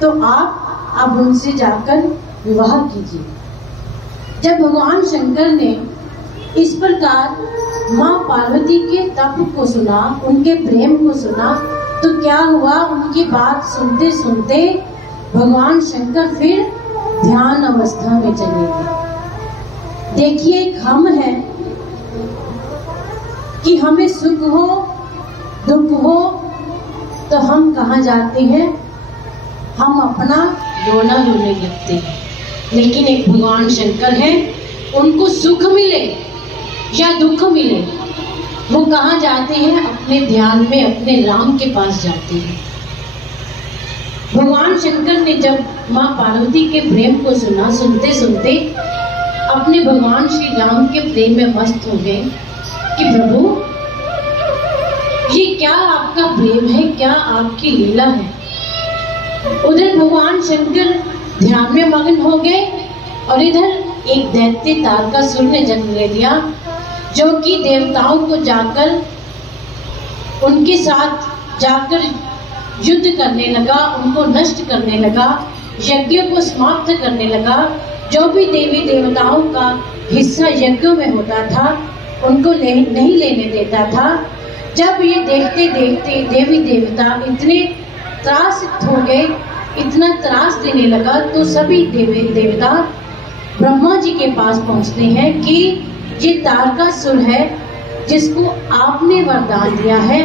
तो आप अब उनसे जाकर विवाह कीजिए। जब भगवान शंकर ने इस प्रकार माँ पार्वती के तप को सुना, उनके प्रेम को सुना, तो क्या हुआ, उनकी बात सुनते सुनते भगवान शंकर फिर ध्यान अवस्था में चले गए। देखिए, एक हम है कि हमें सुख हो दुख हो तो हम कहाँ जाते हैं, हम अपना रोना रोने लगते हैं। लेकिन एक भगवान शंकर है, उनको सुख मिले या दुख मिले, वो कहाँ जाते हैं, अपने ध्यान में अपने राम के पास जाते हैं। भगवान शंकर ने जब माँ पार्वती के प्रेम को सुना, सुनते सुनते अपने भगवान श्री राम के प्रेम में मस्त हो गए कि प्रभु, ये क्या आपका प्रेम है, क्या आपकी लीला है। उधर भगवान शंकर ध्यान में मग्न हो गए और इधर एक दैत्य तारकासुर ने जन्म ले लिया, जो कि देवताओं को जाकर उनके साथ जाकर युद्ध करने लगा, उनको नष्ट करने लगा, यज्ञ को समाप्त करने लगा। जो भी देवी देवताओं का हिस्सा यज्ञों में होता था, उनको नहीं लेने देता था। जब ये देखते देखते देवी देवता इतने त्रासित हो गए, इतना त्रास देने लगा, तो सभी देवी देवता ब्रह्मा जी के पास पहुंचते हैं कि ये तारकासुर है, जिसको आपने वरदान दिया है,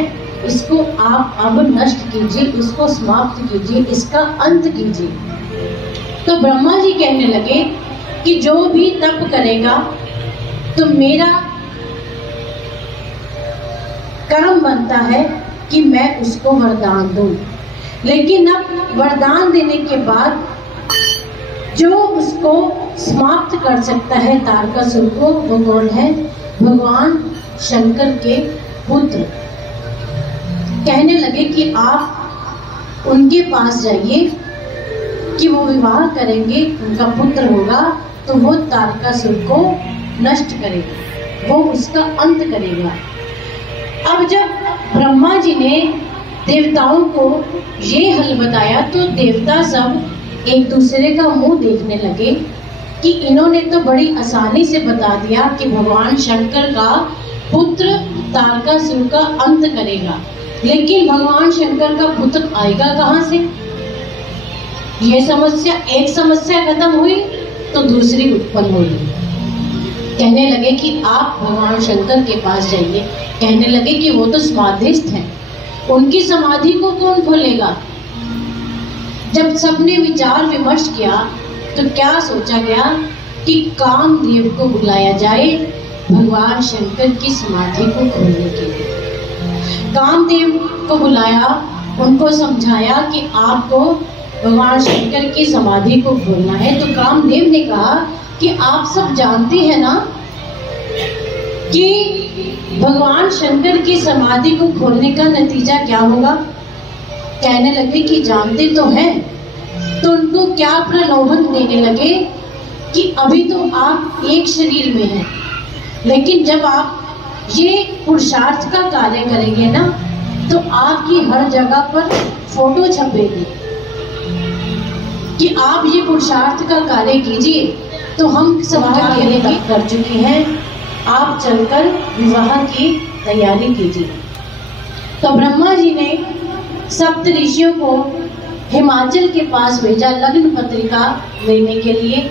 इसको आप अब नष्ट कीजिए, इसको समाप्त कीजिए, इसका अंत कीजिए। तो ब्रह्मा जी कहने लगे कि जो भी तप करेगा तो मेरा कर्म बनता है कि मैं उसको वरदान दूं। लेकिन अब वरदान देने के बाद जो उसको समाप्त कर सकता है तारकासुर को, वो कौन है, भगवान शंकर के पुत्र। कहने लगे कि आप उनके पास जाइए कि वो विवाह करेंगे, उनका पुत्र होगा, तो वो तारकासुर को नष्ट करेगा, वो उसका अंत करेगा। अब जब ब्रह्मा जी ने देवताओं को ये हल बताया, तो देवता सब एक दूसरे का मुंह देखने लगे कि इन्होंने तो बड़ी आसानी से बता दिया कि भगवान शंकर का पुत्र तारकासुर का अंत करेगा, लेकिन भगवान शंकर का पुत्र आएगा कहाँ से। ये समस्या, एक समस्या खत्म हुई तो दूसरी उत्पन्न हुई। कहने लगे कि आप भगवान शंकर के पास जाइए। कहने लगे कि वो तो समाधिस्थ हैं, उनकी समाधि को कौन खोलेगा। जब सबने विचार विमर्श किया तो क्या सोचा गया कि कामदेव को बुलाया जाए भगवान शंकर की समाधि को खोलने के लिए। कामदेव को बुलाया, उनको समझाया कि आपको भगवान शंकर की समाधि को खोलना है। तो कामदेव ने कहा कि आप सब जानते हैं ना कि भगवान शंकर की समाधि को खोलने का नतीजा क्या होगा। कहने लगे कि जानते तो हैं। तो उनको क्या प्रलोभन देने लगे कि अभी तो आप एक शरीर में हैं, लेकिन जब आप ये पुरुषार्थ का कार्य करेंगे ना तो आपकी हर जगह पर फोटो छपेगी कि आप ये पुरुषार्थ का कार्य कीजिए। तो हम सब क्या कहने कर चुके हैं, आप चलकर विवाह की तैयारी कीजिए। तो ब्रह्मा जी ने सप्त ऋषियों को हिमाचल के पास भेजा लग्न पत्रिका लेने के लिए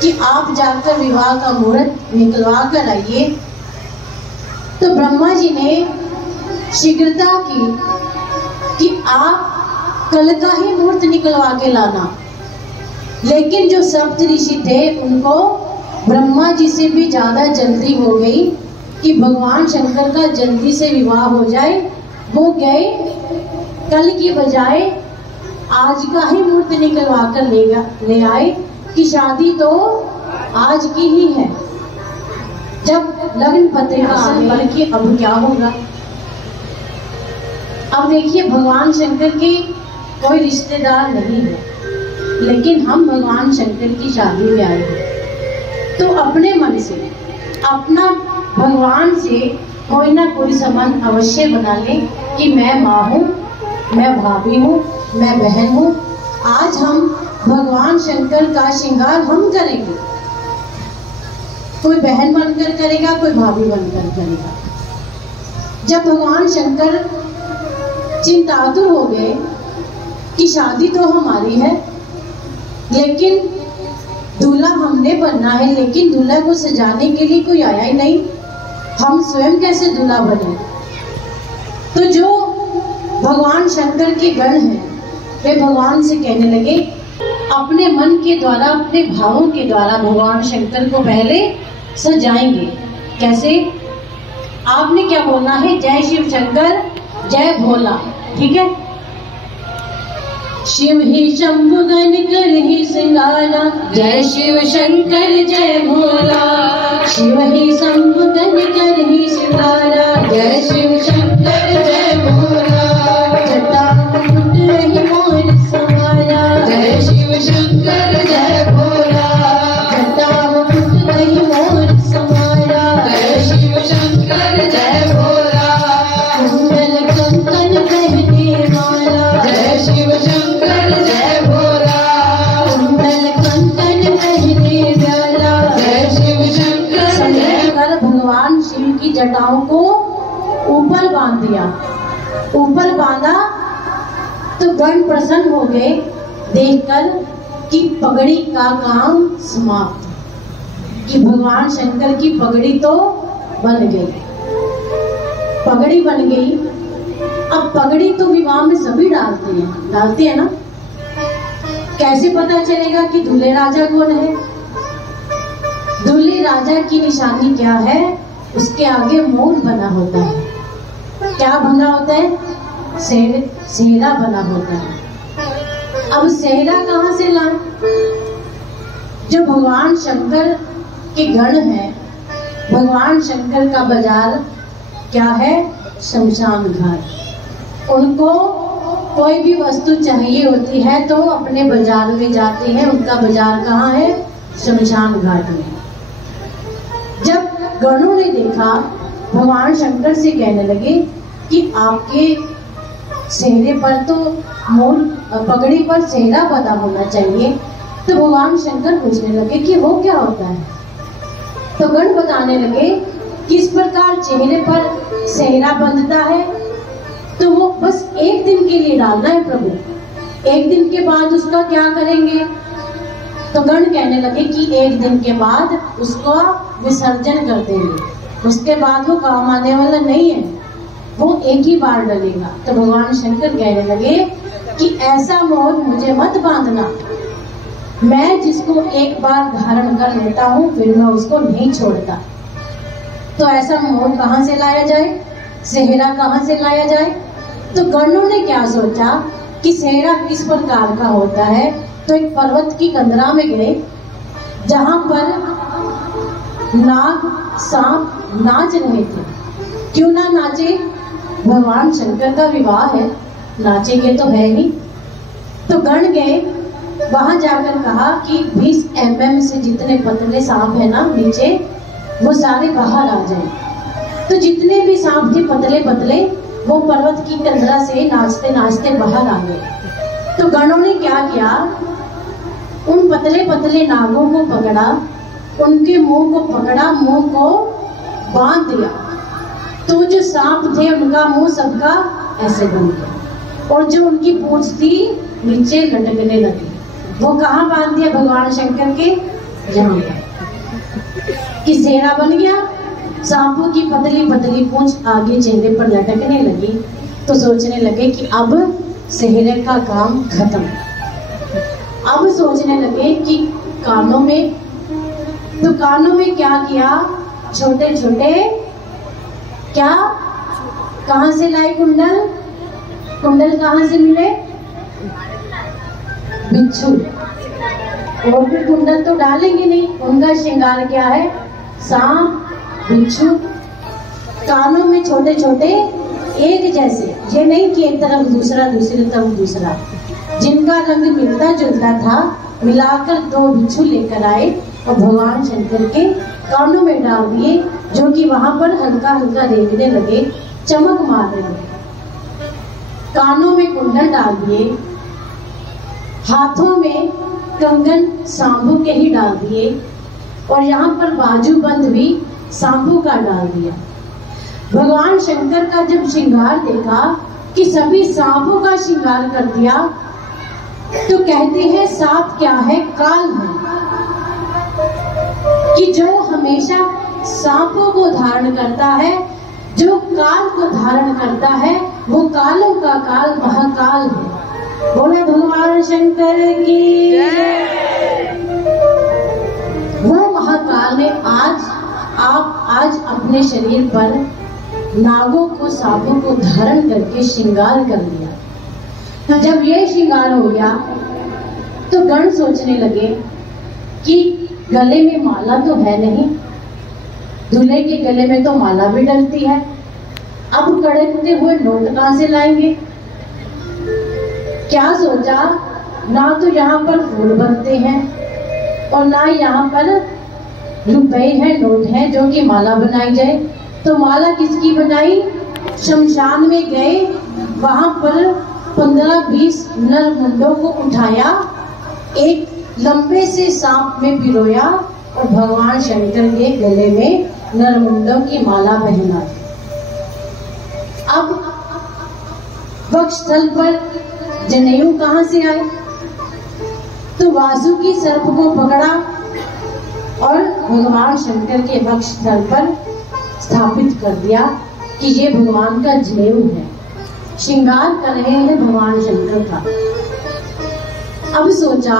कि आप जाकर विवाह का मुहूर्त निकलवा कर आइए। तो ब्रह्मा जी ने शीघ्रता की कि आप कल का ही मुहूर्त निकलवा के लाना। लेकिन जो सप्त ऋषि थे उनको ब्रह्मा जी से भी ज्यादा जल्दी हो गई कि भगवान शंकर का जल्दी से विवाह हो जाए। वो गए कल की बजाय आज का ही मुहूर्त निकलवा कर ले आए कि शादी तो आज की ही है। जब लग्न पत्रिका आने कि अब क्या होगा। अब देखिए, भगवान शंकर के कोई रिश्तेदार नहीं है, लेकिन हम भगवान शंकर की शादी में आए हैं। तो अपने मन से, अपना भगवान से कोई ना कोई संबंध अवश्य बना ले कि मैं माँ हूँ, मैं भाभी हूँ, मैं बहन हूँ। आज हम भगवान शंकर का श्रृंगार हम करेंगे। कोई बहन बनकर करेगा, कोई भाभी बनकर करेगा। जब भगवान शंकर चिंतातुर हो गए कि शादी तो हमारी है, लेकिन दूल्हा हमने बनना है, लेकिन दूल्हा को सजाने के लिए कोई आया ही नहीं, हम स्वयं कैसे दूल्हा बने। तो जो भगवान शंकर के गण हैं वे भगवान से कहने लगे, अपने मन के द्वारा, अपने भावों के द्वारा भगवान शंकर को पहले सजाएंगे। कैसे? आपने क्या बोलना है, जय शिव शंकर जय भोला। ठीक है, शिव ही शंभु गण कर ही सिंगारा, जय शिव शंकर जय भोला। शिव ही शंभु गण कर ही सिंगारा, जय शिव शंकर जय भोला। जटा मुकुट रही मोर समाया, जय शिव शंकर जय भोला। जटा मुकुट रही मोर समाया, जय शिव शंकर जय भोला। कुंडल कंकन पहने माला, जय शिव शंकर जय भोला। कुंडल कंकन पहने प्याला, जय शिव शंकर जय। भगवान शिव की जटाओं को ऊपर बांध दिया। ऊपर बांधा तो गण प्रसन्न हो गए देखकर कि पगड़ी का काम समाप्त, कि भगवान शंकर की पगड़ी तो बन गई। पगड़ी बन गई। अब पगड़ी तो विवाह में सभी डालते हैं ना। कैसे पता चलेगा कि दूल्हे राजा कौन है? दूल्हे राजा की निशानी क्या है? उसके आगे मोर बना होता है। क्या बना होता है? सेहरा बना होता है। अब सेहरा कहाँ से लाए? जो भगवान शंकर के गण है, भगवान शंकर का बाजार क्या है? शमशान घाट। उनको कोई भी वस्तु चाहिए होती है तो अपने बाजार में जाते हैं। उनका बाजार कहाँ है? शमशान घाट में। जब गणों ने देखा, भगवान शंकर से कहने लगे कि आपके सेहरे पर तो मोर, पगड़ी पर सेहरा बना होना चाहिए। तो भगवान शंकर पूछने लगे कि वो क्या होता है। तो गण बताने लगे किस प्रकार चेहरे पर सेहरा बंधता है, तो वो बस एक दिन के लिए डालना है प्रभु। एक दिन के बाद उसका क्या करेंगे? तो गण कहने लगे कि एक दिन के बाद उसको विसर्जन कर देंगे, उसके बाद वो काम आने वाला नहीं है, वो एक ही बार डलेगा। तो भगवान शंकर कहने लगे कि ऐसा मोह मुझे मत बांधना, मैं जिसको एक बार धारण कर लेता हूँ फिर मैं उसको नहीं छोड़ता। तो ऐसा मोह कहाँ से लाया जाए? सेहरा कहाँ से लाया जाए? तो गणों ने क्या सोचा कि सेहरा किस प्रकार का होता है, तो एक पर्वत की कंदरा में गए जहां पर नाग सांप नाच रहे थे। क्यों ना नाचे, भगवान शंकर का विवाह है, नाचेंगे तो है नहीं। तो गण गए, वहां जाकर कहा कि 20 mm से जितने पतले सांप है ना नीचे, वो सारे बाहर आ जाए। तो जितने भी सांप थे पतले पतले, वो पर्वत की कंदरा से नाचते नाचते बाहर आ गए। तो गणों ने क्या किया, उन पतले पतले नागों को पकड़ा, उनके मुंह को पकड़ा, मुंह को बांध दिया। तो जो सांप थे उनका मुंह सबका ऐसे बन गया और जो उनकी पूंछ थी नीचे लटकने लगी। वो कहाँ बांध दिया भगवान शंकर के, यहाँ कि सेहरा बन गया, सांपों की पतली पतली पूंछ आगे चेहरे पर लटकने लगी। तो सोचने लगे कि अब सेहरे का काम खत्म। अब सोचने लगे कि कानों में, तो कानों में क्या किया, छोटे छोटे क्या, कहां से लाए कुंडल, कुंडल कहां से मिले, बिच्छू। और भी कुंडल तो डालेंगे नहीं, उनका श्रृंगार क्या है, सांप बिच्छू। कानों में छोटे छोटे एक जैसे, ये नहीं कि एक तरफ दूसरा दूसरी तरफ दूसरा, जिनका रंग मिलता जुलता था मिलाकर 2 बिच्छू लेकर आए और भगवान शंकर के कानों में डाल दिए, जो कि वहां पर हल्का हल्का रेंगने लगे, चमक मारने लगे। कानों में कुंडल डाल दिए, हाथों में कंगन सांपों के ही डाल दिए और यहाँ पर बाजूबंद भी सांपों का डाल दिया। भगवान शंकर का जब श्रृंगार देखा कि सभी सांपों का श्रृंगार कर दिया, तो कहते हैं सांप क्या है, काल है, कि जो हमेशा सांपों को धारण करता है, जो काल को धारण करता है, वो कालों का काल महाकाल है। बोले भगवान शंकर की। वो महाकाल ने आज अपने शरीर पर नागों को सांपों को धारण करके श्रृंगार कर लिया। तो जब ये श्रृंगार हो गया तो गण सोचने लगे कि गले में माला तो है नहीं, दूल्हे के गले में तो माला भी डलती है, अब कड़कते हुए नोट कहां से लाएंगे। क्या सोचा, ना तो यहाँ पर फूल बनते हैं और ना यहाँ पर रुपए हैं, नोट हैं जो कि माला बनाई जाए। तो माला किसकी बनाई, शमशान में गए, वहां पर 15-20 नर मुंडों को उठाया, एक लंबे से सांप में पिरोया और भगवान शंकर के गले में नरमुंडों की माला पहना। अब वक्षस्थल पर जनेऊ कहां से आए, तो वासुकी सर्प को पकड़ा और भगवान शंकर के वक्षस्थल पर स्थापित कर दिया कि ये भगवान का जनेऊ है, श्रृंगार कर रहे हैं भगवान शंकर का। अब सोचा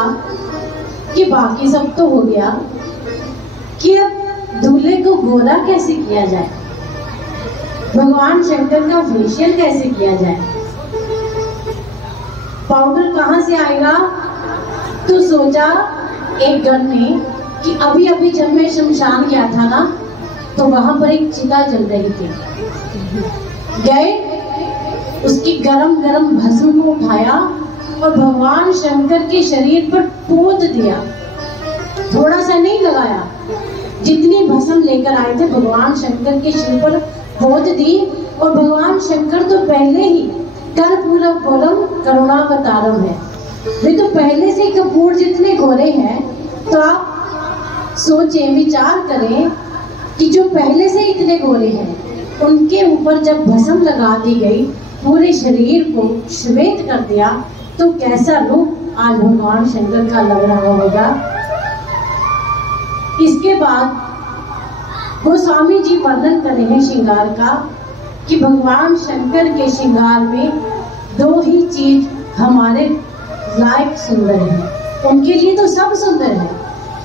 कि बाकी सब तो हो गया, कि अब दूल्हे को गोरा कैसे किया जाए, भगवान शंकर का फेशियल कैसे किया जाए, पाउडर कहां से आएगा। तो सोचा एक गण ने कि अभी अभी जब मैं शमशान गया था ना, तो वहां पर एक चिता जल रही थी, गए उसकी गरम गरम भस्म को उठाया और भगवान शंकर के शरीर पर पोत दिया। थोड़ा सा नहीं लगाया, जितनी भस्म लेकर आए थे भगवान शंकर के सिर पर पोत दी। और भगवान शंकर तो पहले ही कर्पूरम करुणावतारम है, वे तो पहले से कपूर जितने गोरे हैं। तो आप सोचें, विचार करें कि जो पहले से इतने गोरे हैं, उनके ऊपर जब भस्म लगा दी गई, पूरे शरीर को श्वेत कर दिया, तो कैसा रूप आज भगवान शंकर का लग रहा होगा। इसके बाद गोस्वामी जी वर्णन कर रहे हैं श्रृंगार का, कि भगवान शंकर के श्रृंगार में 2 ही चीज हमारे लायक सुंदर है। उनके लिए तो सब सुंदर है,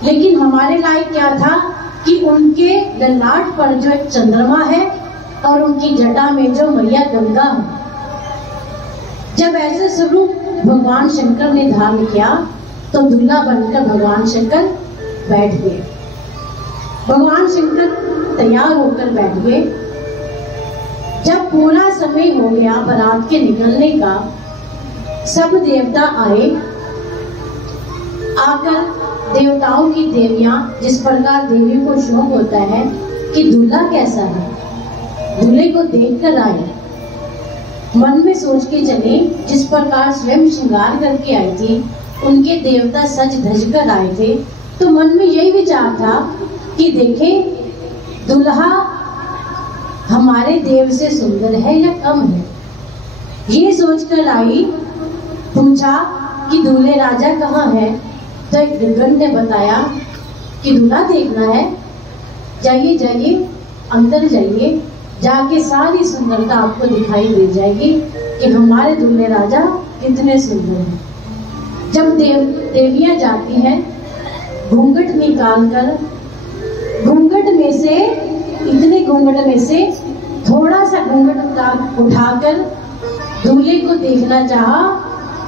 लेकिन हमारे लायक क्या था कि उनके ललाट पर जो एक चंद्रमा है और उनकी जटा में जो मैया गंगा है। जब ऐसे स्वरूप भगवान शंकर ने धारण किया तो दूल्हा बनकर भगवान शंकर बैठ गए। भगवान शंकर तैयार होकर बैठ गए। जब पूरा समय हो गया बारात के निकलने का, सब देवता आए। आकर देवताओं की देवियां, जिस प्रकार देवी को शौक होता है कि दूल्हा कैसा है, दूल्हे को देखकर आए। मन में सोच के चले, जिस प्रकार स्वयं श्रृंगार करके आई थी, उनके देवता सज धज कर आए थे, तो मन में यही विचार था कि देखें दूल्हा हमारे देव से सुंदर है या कम है। ये सोचकर आई। पूछा कि दूल्हे राजा कहाँ है, तो एक गृहण ने बताया कि दूल्हा देखना है, जाइए जाइए अंदर जाइए, जाके सारी सुंदरता आपको दिखाई दे जाएगी कि हमारे दूल्हे राजा कितने सुंदर हैं। जब देवियां जाती हैं, घूंघट निकालकर, घूंघट में से, इतने घूंघट में से थोड़ा सा घूंघट उठाकर दूल्हे को देखना चाहा।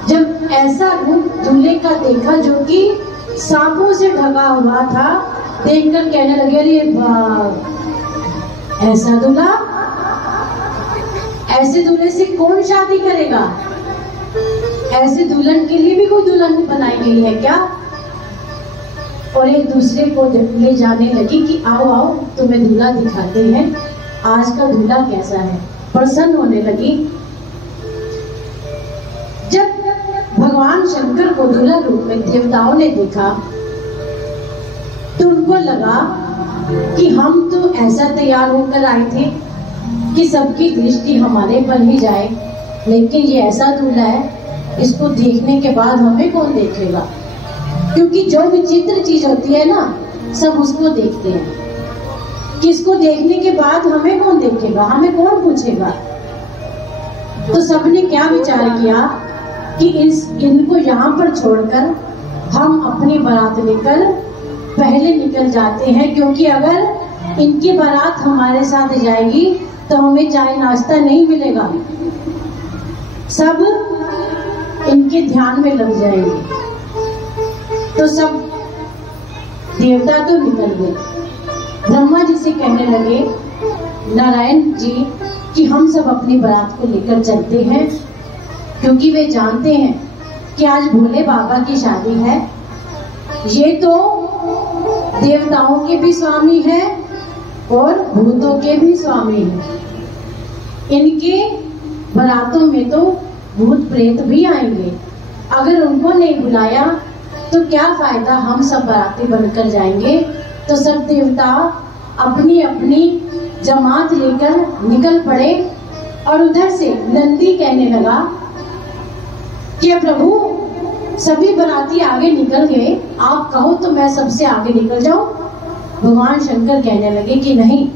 जब ऐसा रूप दूल्हे का देखा जो कि सांपों से ढका हुआ था, देखकर कहने लगे अरे वाह, ऐसा दूल्हा, ऐसे दूल्हे से कौन शादी करेगा? ऐसे दुल्हन के लिए भी कोई दुल्हन बनाई गई है क्या? और एक दूसरे को ले जाने लगी कि आओ आओ तुम्हें दूल्हा दिखाते हैं, आज का दूल्हा कैसा है। प्रसन्न होने लगी। जब भगवान शंकर को दूल्हा रूप में देवताओं ने देखा तो उनको लगा कि हम तो ऐसा तैयार होकर आए थे कि सबकी दृष्टि हमारे पर ही जाए, लेकिन ये ऐसा दूल्हा है, इसको देखने के बाद हमें कौन देखेगा? क्योंकि जो विचित्र चीज होती है ना, सब उसको देखते हैं। किसको देखने के बाद हमें कौन देखेगा, हमें कौन पूछेगा? तो सबने क्या विचार किया कि इनको यहाँ पर छोड़कर हम अपनी बारात लेकर पहले निकल जाते हैं, क्योंकि अगर इनकी बारात हमारे साथ जाएगी तो हमें चाय नाश्ता नहीं मिलेगा, सब इनके ध्यान में लग जाएंगे। तो सब देवता तो निकल गए। ब्रह्मा जी से कहने लगे नारायण जी कि हम सब अपनी बारात को लेकर चलते हैं, क्योंकि वे जानते हैं कि आज भोले बाबा की शादी है। ये तो देवताओं के भी स्वामी है और भूतों के भी स्वामी है। इनके बारातों में तो भूत प्रेत भी आएंगे। अगर उनको नहीं बुलाया तो क्या फायदा, हम सब बाराती बनकर जाएंगे। तो सब देवता अपनी अपनी जमात लेकर निकल पड़े। और उधर से नंदी कहने लगा कि प्रभु सभी बाराती आगे निकल गए, आप कहो तो मैं सबसे आगे निकल जाऊं। भगवान शंकर कहने लगे कि नहीं,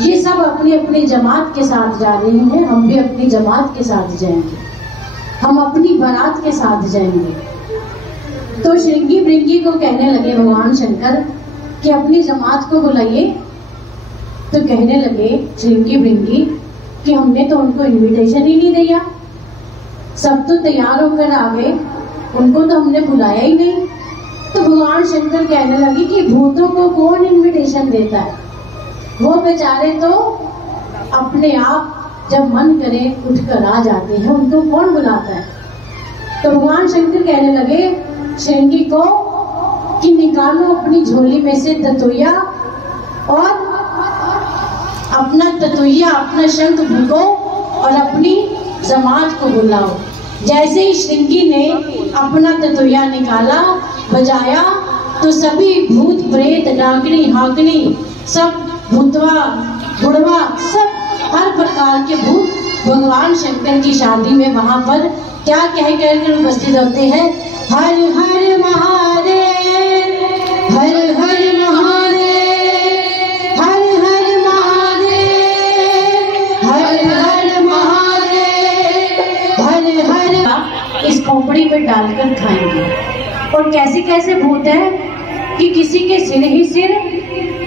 ये सब अपनी अपनी जमात के साथ जा रहे हैं, हम भी अपनी जमात के साथ जाएंगे, हम अपनी बारात के साथ जाएंगे। तो श्रृंगी भृंगी को कहने लगे भगवान शंकर कि अपनी जमात को बुलाइए। तो कहने लगे श्रृंगी भृंगी कि हमने तो उनको इनविटेशन ही नहीं दिया, सब तो तैयार होकर आ गए, उनको तो हमने बुलाया ही नहीं। तो भगवान शंकर कहने लगे कि भूतों को कौन इनविटेशन देता है, वो बेचारे तो अपने आप जब मन करे उठकर आ जाते हैं, उनको कौन बुलाता है। तो भगवान शंकर कहने लगे श्रृंगी को कि निकालो अपनी झोली में से ततोइया और अपना ततोइया, अपना शंख भूको और अपनी जमात को बुलाओ। जैसे ही श्रृंगी ने अपना ततोइया निकाला, बजाया, तो सभी भूत प्रेत डाकनी हाकनी सब भूतवा बुढ़वा सब हर प्रकार के भूत भगवान शंकर की शादी में वहां पर क्या कह कर उपस्थित होते हैं, हर हर महादेव, हर हर महादेव, हर हर महादेव, हर हर महादेव, हर हर। इस खोपड़ी पे डालकर खाएंगे। और कैसे कैसे भूत है कि किसी के सिर ही सिर,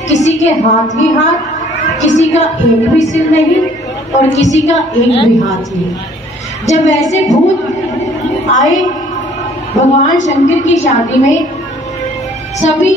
किसी के हाथ ही हाथ, किसी का एक भी सिर नहीं और किसी का एक भी हाथ नहीं। जब ऐसे भूत आए भगवान शंकर की शादी में सभी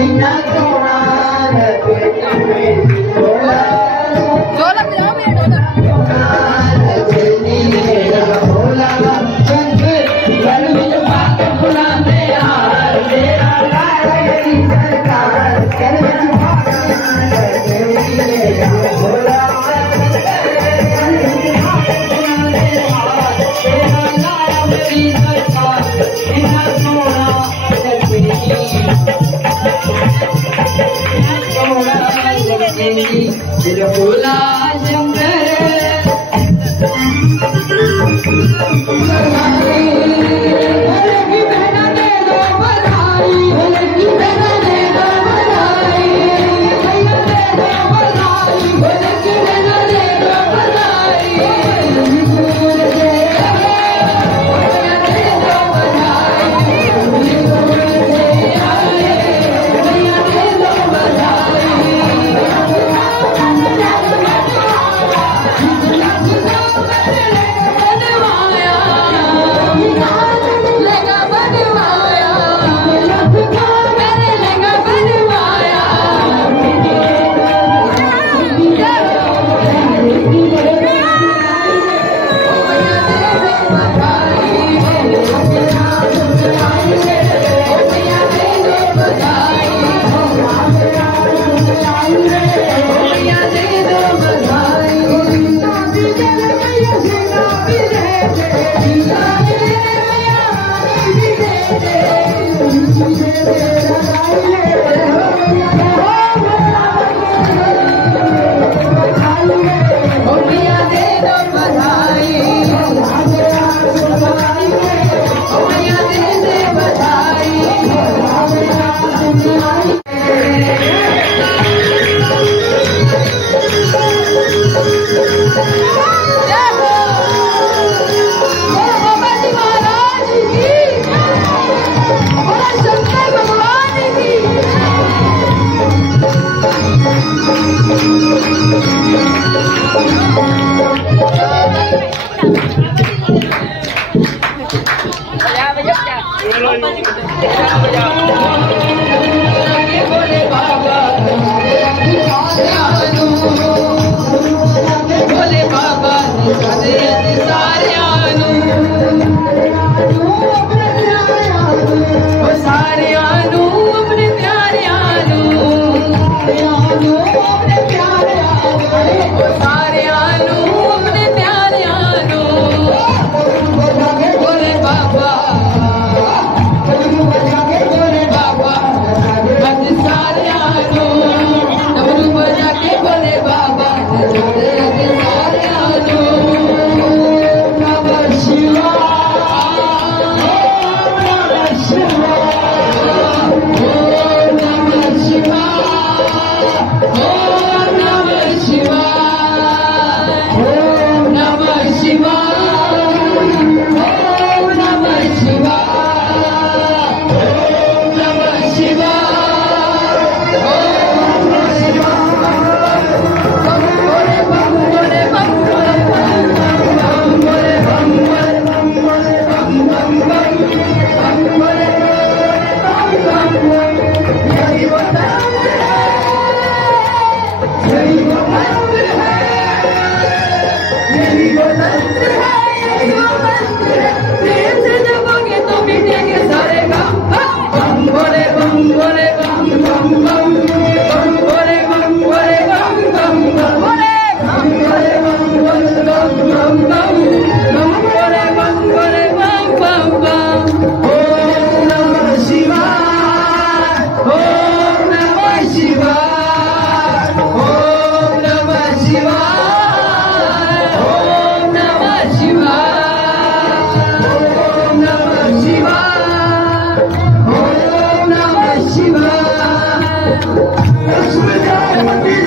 Inna बोला शंकर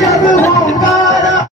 जब होगा